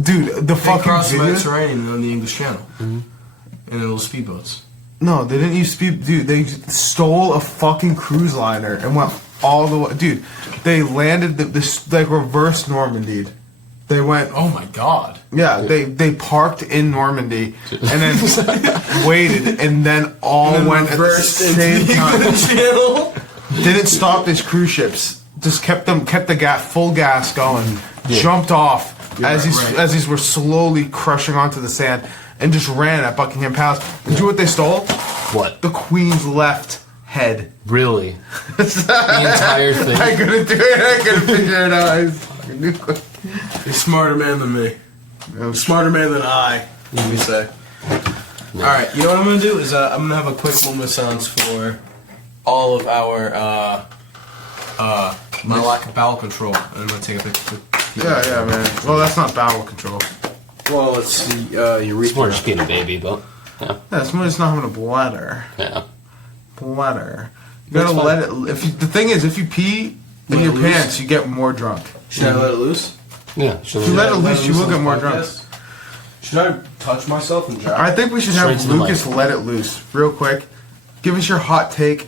Dude, the fucking. They crossed the video. Mediterranean on the English Channel. In little speedboats. No, they didn't use speed. Dude, they stole a fucking cruise liner and went all the way. Dude, they landed this like reverse Normandy. They went. Oh my god. Yeah, they parked in Normandy and then waited and then went at the same time. Channel. Didn't stop these cruise ships. Just kept the full gas going. Jumped off as these were slowly crushing onto the sand. And just ran at Buckingham Palace. And do you know what they stole? What? The Queen's left head. Really? The entire thing? I couldn't do it. I couldn't figure it out. I fucking knew it. You're a smarter man than me. Smarter man than I, let me say. No. Alright, you know what I'm going to do? Is I'm going to have a quick moment of silence for all of our, my lack of bowel control. And I'm going to take a picture. Yeah, man. Well, that's not bowel control. Well, let's see. It's more just being a baby, but yeah. Yeah, it's more just not having a bladder. Yeah. Bladder. You gotta let it. The thing is, if you pee in your pants, you get more drunk. Should I let it loose? Yeah. If you let it loose, you will get more drunk. Should I touch myself and dry? I think we should have Lucas let it loose real quick. Give us your hot take.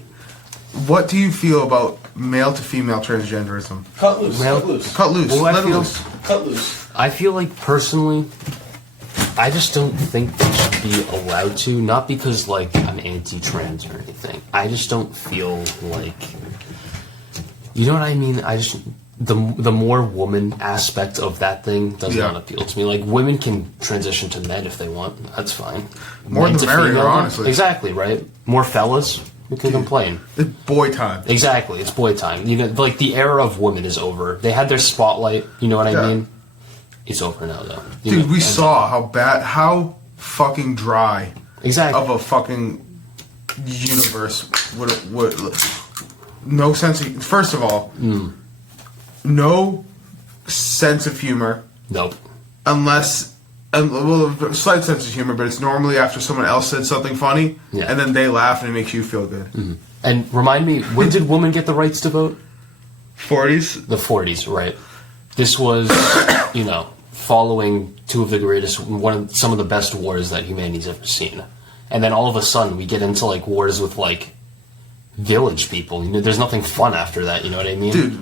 What do you feel about male to female transgenderism? Cut loose. Cut loose. Cut loose. Well, let it loose. Cut loose. I feel like personally, I just don't think they should be allowed to. Not because like I'm anti-trans or anything. I just don't feel like You know what I mean? The more woman aspect of that thing does not appeal to me. Like, women can transition to men if they want. That's fine. More the merrier, honestly. Exactly, right? More fellas, who can complain? It's boy time. Exactly, it's boy time. You know, like, the era of women is over. They had their spotlight, you know what I mean? It's over now, though. Dude, we saw how fucking dry of a fucking universe would no sense of... First of all... No sense of humor. Nope. Unless, well, a slight sense of humor, but it's normally after someone else said something funny, and then they laugh and it makes you feel good. Mm-hmm. And remind me, when did women get the rights to vote? 40s? The 40s, right. This was, you know, following some of the best wars that humanity's ever seen. And then all of a sudden we get into, like, wars with, like, village people. You know, there's nothing fun after that, you know what I mean? Dude,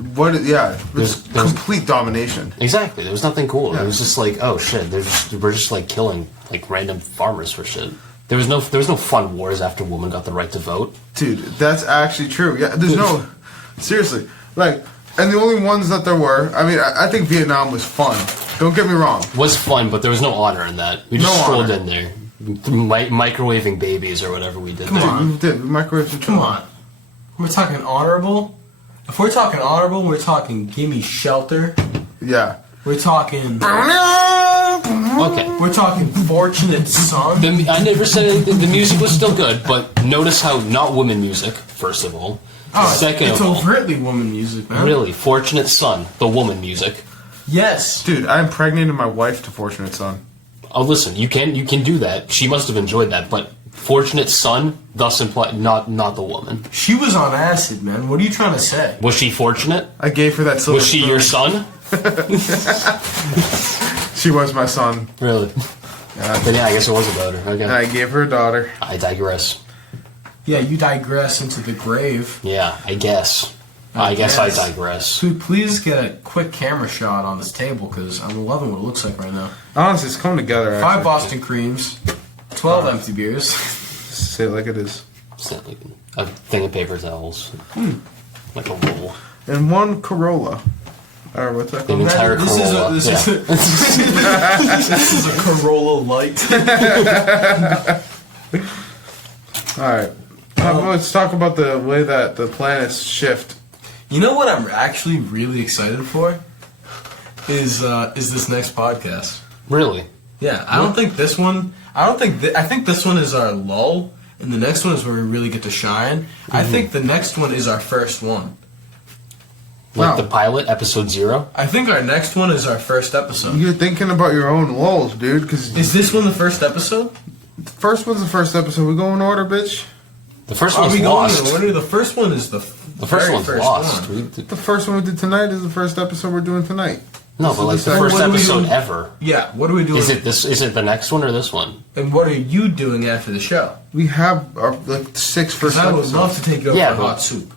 it's complete domination. Exactly, there was nothing cool. It was just like, oh shit, we're just like killing like random farmers for shit. There was no fun wars after women got the right to vote. Dude, that's actually true. Yeah, there's no... Seriously. Like, and the only ones that there were... I mean, I think Vietnam was fun. Don't get me wrong. Was fun, but there was no honor in that. We just strolled in there. Microwaving babies or whatever we did. Come on. We did. We microwaved. Come on. We're talking honorable. If we're talking honorable, we're talking gimme shelter. Yeah. We're talking... Okay. We're talking fortunate son. I never said anything. The music was still good, but notice how not woman music, first of all. Oh, Second it's of all, overtly woman music, man. Really, fortunate son, the woman music. Yes. Dude, I impregnated my wife to fortunate son. Oh, listen, you can do that. She must have enjoyed that, but fortunate son, thus implied not the woman. She was on acid, man. What are you trying to say? Was she fortunate? I gave her that silver Was she spoon. your son? She was my son. Really? Then yeah, I guess it was about her. Okay. And I gave her a daughter. I digress. Yeah, you digress into the grave. Yeah, I guess. I guess I digress. Dude, please get a quick camera shot on this table, because I'm loving what it looks like right now. Honestly, it's coming together, actually. 5 Boston creams, 12 empty beers. Say it like it is. It's not like a thing of paper towels. Like a roll. And 1 Corolla. Or what's that called? An entire Corolla. This is a Corolla Light. Alright. Let's talk about the way that the planets shift. You know what I'm actually really excited for? Is this next podcast. Really? Yeah, I don't think this one... I think this one is our lull, and the next one is where we really get to shine. Mm-hmm. I think the next one is our first one. Like the pilot, episode 0? I think our next one is our first episode. You're thinking about your own lulls, dude. Cause is this one the first episode? The first one's the first episode. We go in order, bitch. The first one's lost. The first one is the first one's lost. The first one we did tonight is the first episode we're doing tonight. No, but like the first episode ever. Yeah, what are we doing? Is it the next one or this one? And what are you doing after the show? We have our 6 first episodes. I would love to take you up for hot soup.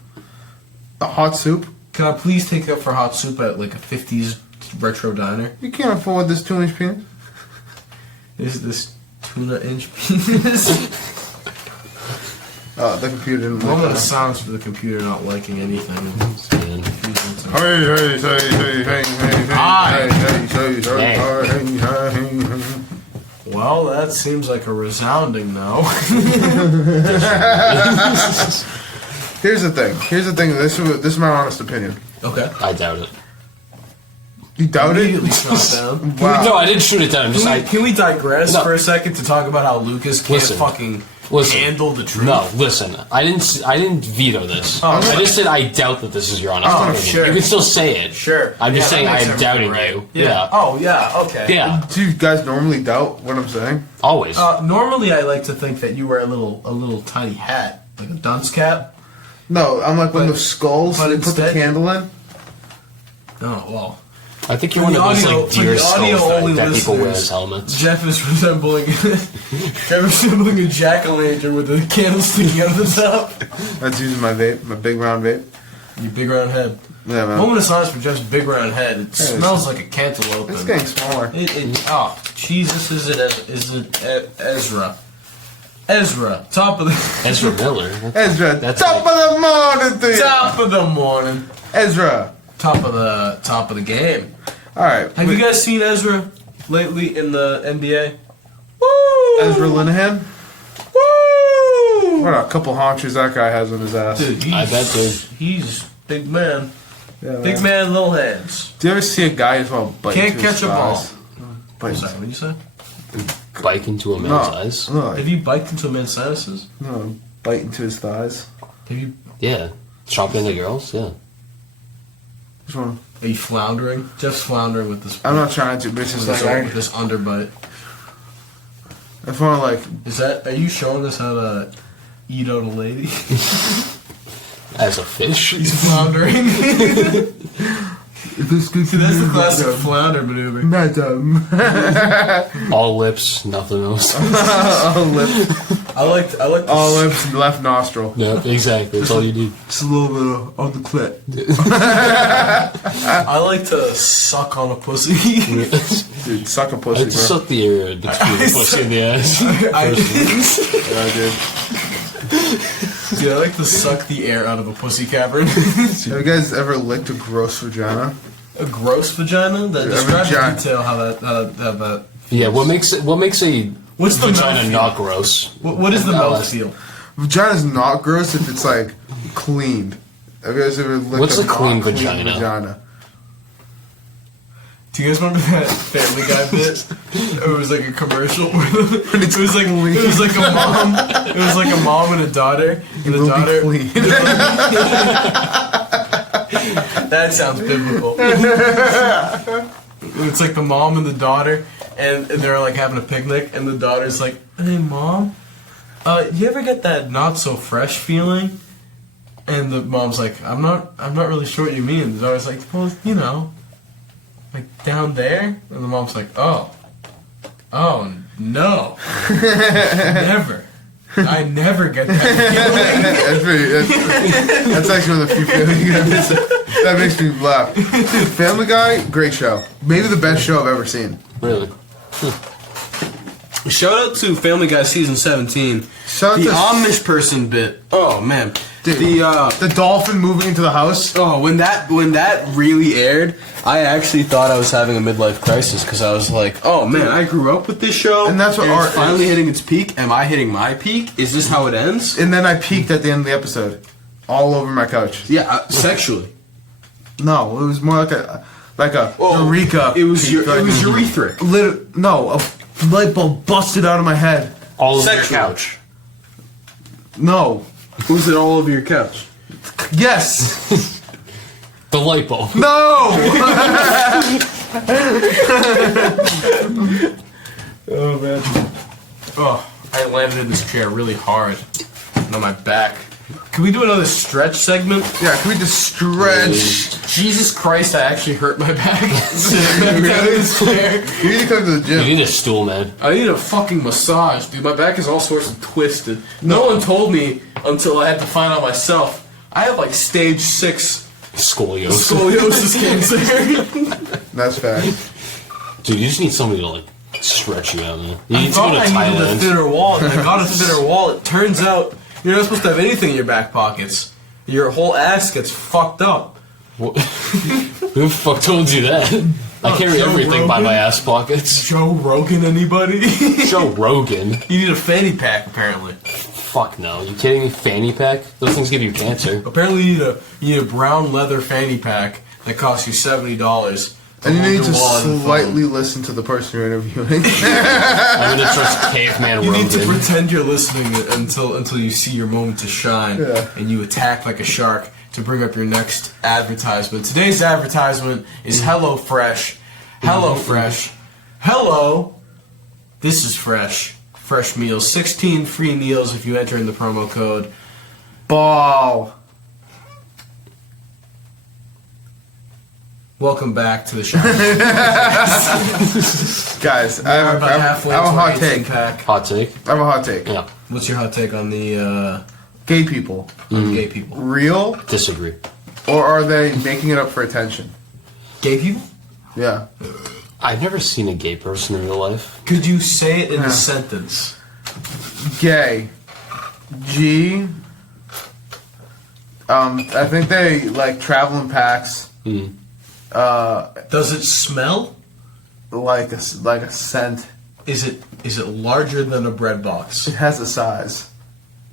A hot soup? Can I please take you up for hot soup at like a 50s retro diner? You can't afford this 2-inch penis. Is this tuna-inch penis? The computer didn't One of the sounds for the computer not liking anything. Well, that seems like a resounding no. Here's the thing. This is my honest opinion. Okay. I doubt it. You doubt it? Down. Wow. No, I didn't shoot it down. Can we digress for a second to talk about how Lucas can't handle the truth? No, listen. I didn't veto this. I just said I doubt that this is your honest opinion. Sure. You can still say it. Sure. I'm just saying I am doubting you. Yeah. Oh, yeah, okay. Yeah. Do you guys normally doubt what I'm saying? Always. Normally I like to think that you wear a little tiny hat, like a dunce cap. No, I'm like one of those skulls that they put the candle in. Oh, well. I think you're one of those like deer skulls that people wear as helmets. Jeff is resembling a jack-o'-lantern with a candle sticking out of the top. That's using my vape, my big round vape. Your big round head. Yeah, man. Moment of silence for Jeff's big round head. It smells like a cantaloupe. It's getting smaller. Jesus, is it Ezra? Ezra, top of the... Ezra Miller. Ezra, top of the morning to you. Top of the morning. Ezra. Top of the game. All right. Have you guys seen Ezra lately in the NBA? Woo! Ezra Linehan? Woo! What a couple honchers that guy has on his ass. Dude, I bet, dude. He's big man. Yeah, Big man, little hands. Do you ever see a guy who's well bite Can't into his catch a ball. thighs? What's that? What did you say? Bike into a man's eyes? No, Have you biked into a man's sinuses? no, bite into his thighs. Have you? Yeah. Chop into girls? Yeah. Which one? Are you floundering? Jeff's floundering with this. I'm not trying to, but it's just like with this underbite. I want to like. Is that? Are you showing us how to eat out a lady? As a fish? He's floundering. This good See, that's the classic flounder maneuver. Madam. All lips, nothing else. All lips. I like. All lips, left nostril. Yep, exactly. That's all you need. Just a little bit on the clit. I like to suck on a pussy. Dude, suck a pussy, I'd bro. suck the air between the pussy and the ass. Yeah, dude. Dude, I like to suck the air out of a pussy cavern. Have you guys ever licked a gross vagina? A gross vagina? Describe in detail how that. Yeah, what makes a What's the vagina mouthfeel? not gross? What is the mouth feel? Vagina's not gross if it's like cleaned. Have you guys ever licked What's a a clean not vagina? Do you guys remember that Family Guy bit? It was like a commercial. It was like a mom. It was like a mom and a daughter. And the daughter. Clean. That sounds biblical. It's like the mom and the daughter, and they're like having a picnic, and the daughter's like, "Hey, mom, you ever get that not so fresh feeling?" And the mom's like, "I'm not really sure what you mean." The daughter's like, "Well, you know, like down there." And the mom's like, "Oh no, never." I never get that feeling. That's actually one of the few feelings that makes me laugh. Family Guy, great show. Maybe the best show I've ever seen. Really? Shout out to Family Guy season 17. Shout out the to Amish person bit. Oh man, Dude, the the dolphin moving into the house. oh when that really aired, I actually thought I was having a midlife crisis because I was like, oh man, I grew up with this show, And that's what art it's finally is. hitting its peak. Am I hitting my peak? Is this how it ends? And then I peeked at the end of the episode, all over my couch. Yeah, sexually. No, it was more like a eureka. It was peek, like- urethric. No, a light bulb busted out of my head. All over your Sexual. couch. No. Was it all over your couch? Yes. The light bulb. No. Oh man. Oh, I landed in this chair really hard. And on my back. Can we do another stretch segment? Yeah, can we just stretch? Jesus Christ, I actually hurt my back. Sitting back down in this chair. You need to come to the You gym. need a stool, man. I need a fucking massage, dude. My back is all sorts of twisted. No one told me until I had to find out myself. I have like stage 6 Scoliosis. scoliosis cancer. That's fact. Dude, you just need somebody to, like, stretch you out, man. You I need to go thought to I needed a Thailand. thinner wallet. I got a thinner wallet. Turns out you're not supposed to have anything in your back pockets. Your whole ass gets fucked up. What? Who the fuck told you that? I carry Joe everything by Rogan? my ass pockets. Joe Rogan, anybody? Joe Rogan. You need a fanny pack, apparently. Fuck no. You kidding me? Fanny pack? Those things give you cancer. Apparently, you need a brown leather fanny pack that costs you $70. And you hold need your to wallet and phone. slightly listen to the person you're interviewing. I'm gonna trust caveman You need to Rogan. pretend you're listening until you see your moment to shine, Yeah. and you attack like a shark to bring up your next advertisement. Today's advertisement is HelloFresh. HelloFresh. Hello. This is fresh. Fresh meals. 16 free meals if you enter in the promo code. Ball. Welcome back to the show. Guys, I have About halfway a to our hot 18 take. pack. Hot take? I have a hot take. Yeah. What's your hot take on the Gay people, gay people? real, Disagree. or are they making it up for attention? Gay people? Yeah. I've never seen a gay person in real life. Could you say it in Yeah. a sentence? Gay. G. I think they like travel in packs. Does it smell? Like a scent. Is it larger than a bread box? It has a size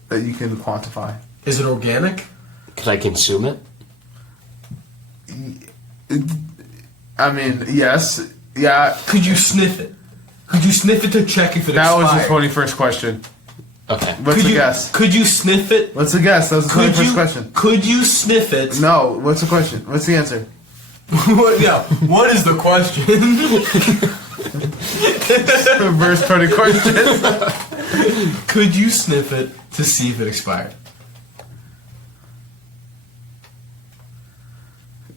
that you can quantify. Is it organic? Could I consume it? I mean, yes. Yeah. Could you sniff it? Could you sniff it to check if it expired? That was the 21st question. Okay. What's the guess? Could you sniff it? What's the guess? That was the 21st question. Could you sniff it? No. What's the question? What's the answer? What is the question? Reverse party question. Could you sniff it to see if it expired?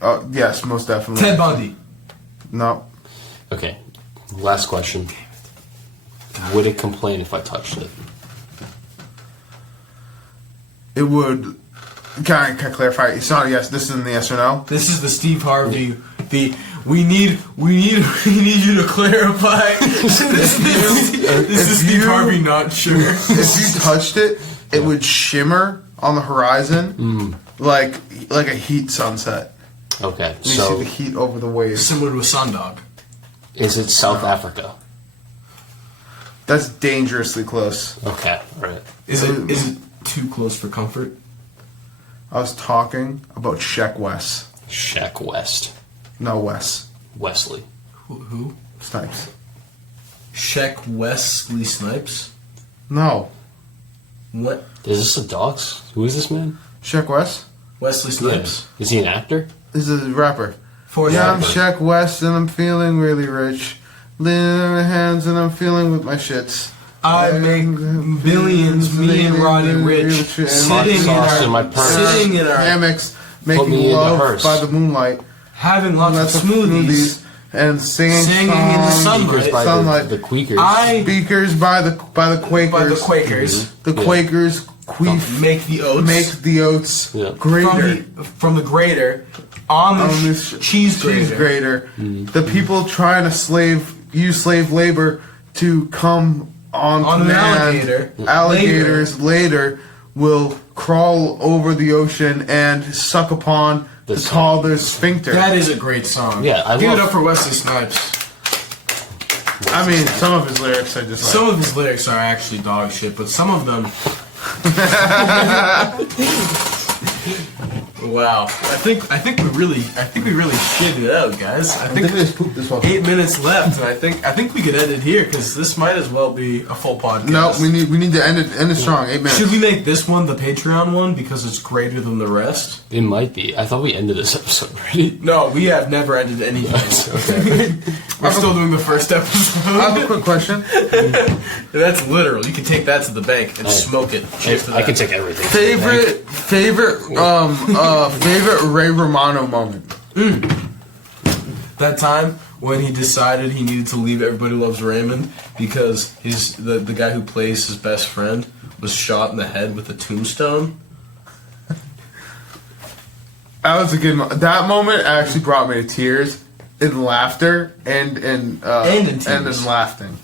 Oh, yes, most definitely. Ted Bundy. No. Okay. Last question. Would it complain if I touched it? It would. Can I clarify? It's not a yes. This isn't the yes or no. This is the Steve Harvey. We need you to clarify. This is Steve Harvey. Not sure. If you touched it, it would shimmer on the horizon like a heat sunset. Okay, You see the heat over the waves. Similar to a sundog. Is it South Africa? That's dangerously close. Okay, right. Is it too close for comfort? I was talking about Sheck Wes. Sheck West. No, Wes. Wesley. Who? Snipes. Sheck Wesley Snipes? No. What? Is this a dogs? Who is this man? Sheck Wes? Wesley Snipes. Yeah. Is he an actor? This is a rapper. Forrest Yeah, I'm Whitaker. Sheck West and I'm feeling really rich. Leaning on my hands and I'm feeling with my shits. I make billions, me and Roddy Rich, sitting in our hammocks, making me in the love hearse. by the moonlight, having lots of smoothies, and singing in the songs sunlight. By the Quakers. Speakers by the Quakers. By the Quakers. The Quakers queef. Make the oats. Make the oats Yeah. greater. From the grater on the cheese grater. The people trying to use slave labor to come on an command. alligators later will crawl over the ocean and suck upon the their sphincter. That is a great song. Yeah, Give it up for Wesley Snipes. I mean, some of his lyrics are just like... Some of his lyrics are actually dog shit, but some of them... Wow. I think we really shit it out, guys. I think we just pooped this one. 8 minutes left, and I think we could end it here because this might as well be a full podcast. No, we need to end it strong. 8 minutes. Should we make this one the Patreon one because it's greater than the rest? It might be. I thought we ended this episode already. No, we have never ended anything. Okay. We're still doing the first episode. I have a quick question. That's literal. You can take that to the bank and smoke it. I can take everything. Favorite Ray Romano moment. That time when he decided he needed to leave Everybody Loves Raymond because the guy who plays his best friend was shot in the head with a tombstone. That was a good moment. That moment actually brought me to tears in laughter and in laughing.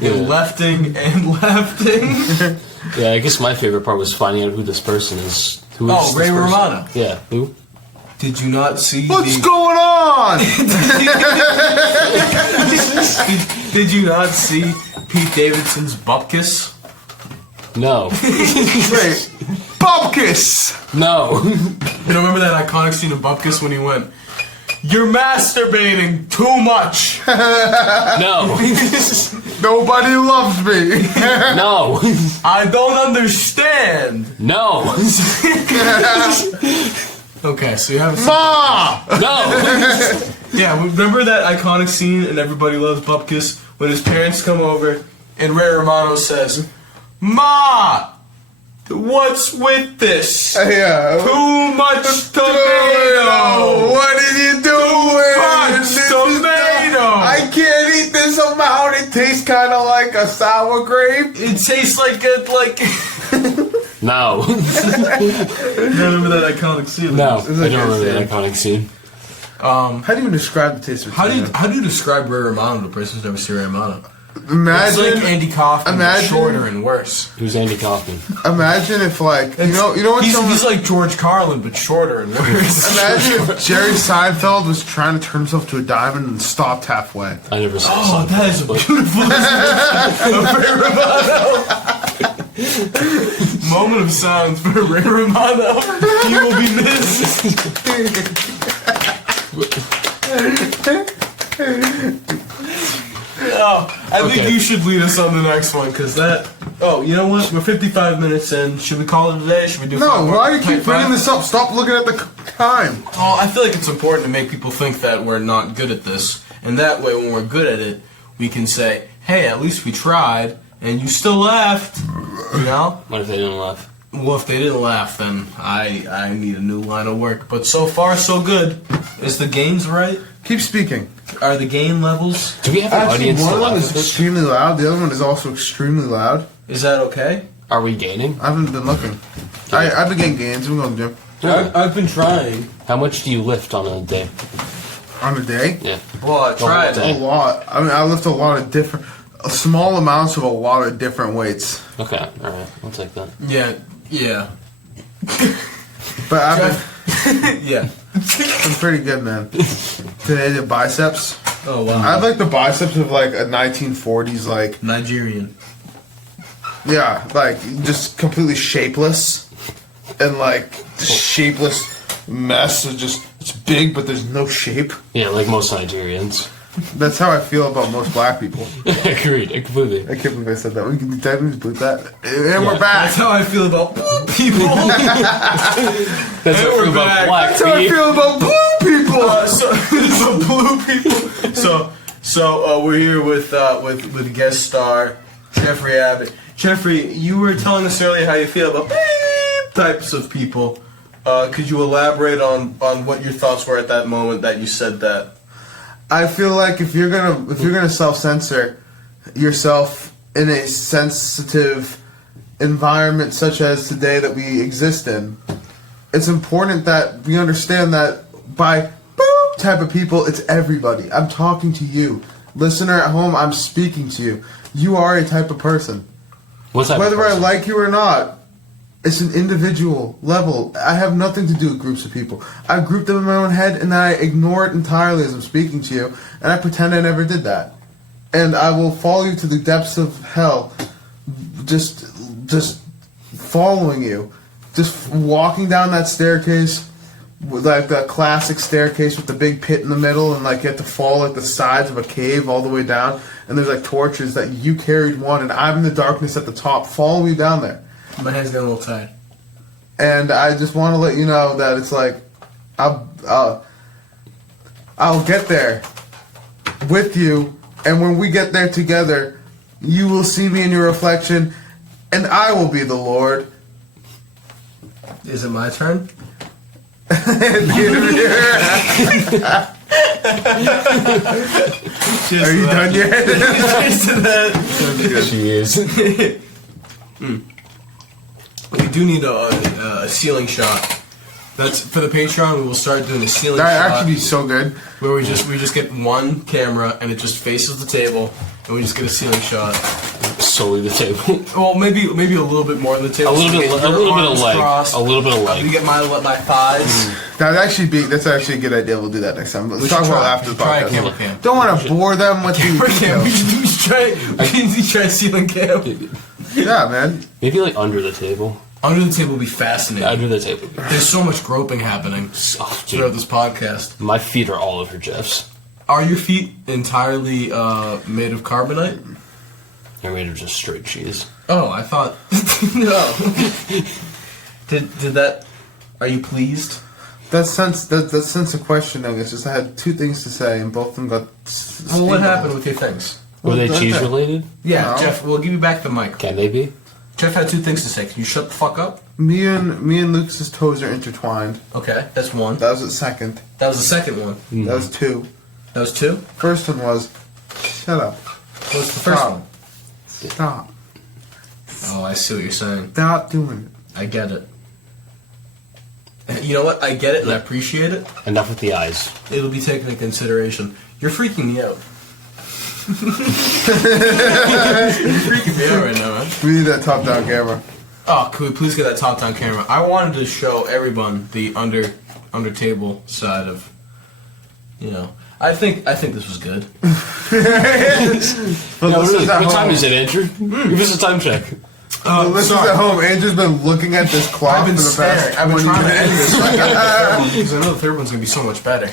In lefting and laughing. Yeah, I guess my favorite part was finding out who this person is. Who is this Ray person? Romano. Yeah, who? Did you not see What's going on? Did you not see Pete Davidson's Bupkis? No. Wait, Bupkis. No. You remember that iconic scene of Bupkis when he went, "You're masturbating too much." No. Nobody loves me. No. I don't understand. No. Okay, so you have Ma! No. yeah. Remember that iconic scene in Everybody Loves Bupkis when his parents come over and Ray Romano says, "Ma, what's with this? Yeah. Too much tomato. What are you doing? Much tomato. I can't eat this amount. It tastes kind of like a sour grape. It tastes like a No. Remember that iconic scene? No. I don't remember that iconic scene. How do you describe the taste of tomato? How do you describe Ray Romano to a person who's never seen Ray Romano? Imagine it's like Andy Kaufman, but shorter and worse. Who's Andy Kaufman? Imagine if, like, you know what? He's like George Carlin, but shorter and worse. Imagine if Jerry Seinfeld was trying to turn himself to a diamond and stopped halfway. I never saw. Oh, that is a beautiful moment of silence for Ray Romano. He will be missed. Oh, I think you should lead us on the next one, because that... Oh, you know what? We're 55 minutes in. Should we call it a day? Should we do... No, why do you keep bringing this up? Stop looking at the time. Oh, I feel like it's important to make people think that we're not good at this. And that way, when we're good at it, we can say, hey, at least we tried, and you still laughed. You know? What if they didn't laugh? Well, if they didn't laugh, then I need a new line of work. But so far, so good. Is the gains right? Keep speaking. Are the gain levels? Do we have an audience one to of them laugh is with this? extremely loud. The other one is also extremely loud. Is that okay? Are we gaining? I haven't been looking. I've been getting gains. I'm going to the gym. I've been trying. How much do you lift on a day? On a day? Yeah. Well, I tried. A lot. I mean, I lift a lot of different... small amounts of a lot of different weights. Okay, alright. I'll take that. Yeah. But I've Yeah. been pretty good, man. Today I did biceps. Oh, wow. I have, like, the biceps of, like, a 1940s, like... Nigerian. Yeah, like, just completely shapeless. And, like, shapeless mess. It's big, but there's no shape. Yeah, like most Nigerians. That's how I feel about most black people. Agreed, completely. I can't believe I said that. We can definitely believe that. And we're back. That's how I feel about people. That's how I feel about black That's how I feel about blue people. So blue people. So we're here with guest star Jeffrey Abbott. Jeffrey, you were telling us earlier how you feel about types of people. Could you elaborate on what your thoughts were at that moment that you said that? I feel like if you're gonna self-censor yourself in a sensitive environment such as today that we exist in, it's important that we understand that by boop type of people, it's everybody. I'm talking to you. Listener at home, I'm speaking to you. You are a type of person. What type Whether of person? I like you or not, it's an individual level. I have nothing to do with groups of people. I group them in my own head, and I ignore it entirely as I'm speaking to you, and I pretend I never did that. And I will follow you to the depths of hell, just following you, just walking down that staircase, like that classic staircase with the big pit in the middle, and like you have to fall at the sides of a cave all the way down, and there's like torches that you carried one, and I'm in the darkness at the top. Follow me down there. My hands getting a little tired. And I just want to let you know that it's like, I'll get there with you, and when we get there together, you will see me in your reflection, and I will be the Lord. Is it my turn? Are you done yet? She is. We do need a ceiling shot. That's for the Patreon. We will start doing a ceiling shot. That'd actually be so good. Where we just get one camera and it just faces the table, and we just get a ceiling shot. Solely the table. Well, maybe a little bit more than the table. A little bit of leg. Crossed. A little bit of leg. You get my thighs. That's actually a good idea. We'll do that next time. Let's talk about it after the Try a podcast. camera cam. Don't want to bore them with Camera cam. the We should try a ceiling cam. Yeah, man. Maybe like under the table. Under the table would be fascinating. Under the table. There's so much groping happening Oh, throughout this podcast. My feet are all over Jeff's. Are your feet entirely made of carbonite? They're made of just straight cheese. Oh, I thought... No. Did that... Are you pleased? That sense of questioning is just I had two things to say and both of them got... Well, what happened with your things? Were they cheese related? Yeah, No. Jeff, we'll give you back the mic. Can they be? Jeff had two things to say. Can you shut the fuck up? Me and Lucas's toes are intertwined. Okay, that's one. That was the second. That was the second one. That was two. That was two? First one was, shut up. What's the first Stop. one? Stop. Oh, I see what you're saying. Stop doing it. I get it. You know what? I get it and I appreciate it. Enough with the eyes. It'll be taken into consideration. You're freaking me out. freaking me out right now, man. We need that top-down camera. Oh, could we please get that top-down camera? I wanted to show everyone the under table side of, I think this was good. What time is it, Andrew? Give us a time check. Listeners at home, Andrew's been looking at this clock for the past. I've been trying to end this so I can get the third one, because I know the third one's gonna be so much better.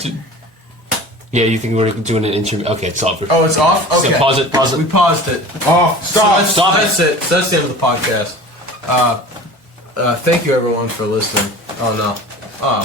Yeah, you think we're doing an interview? Okay, it's off. Oh, it's off. Okay, so pause it. We paused it. Off. Stop. Stop. That's it. So that's the end of the podcast. Thank you everyone for listening. Oh no. Oh.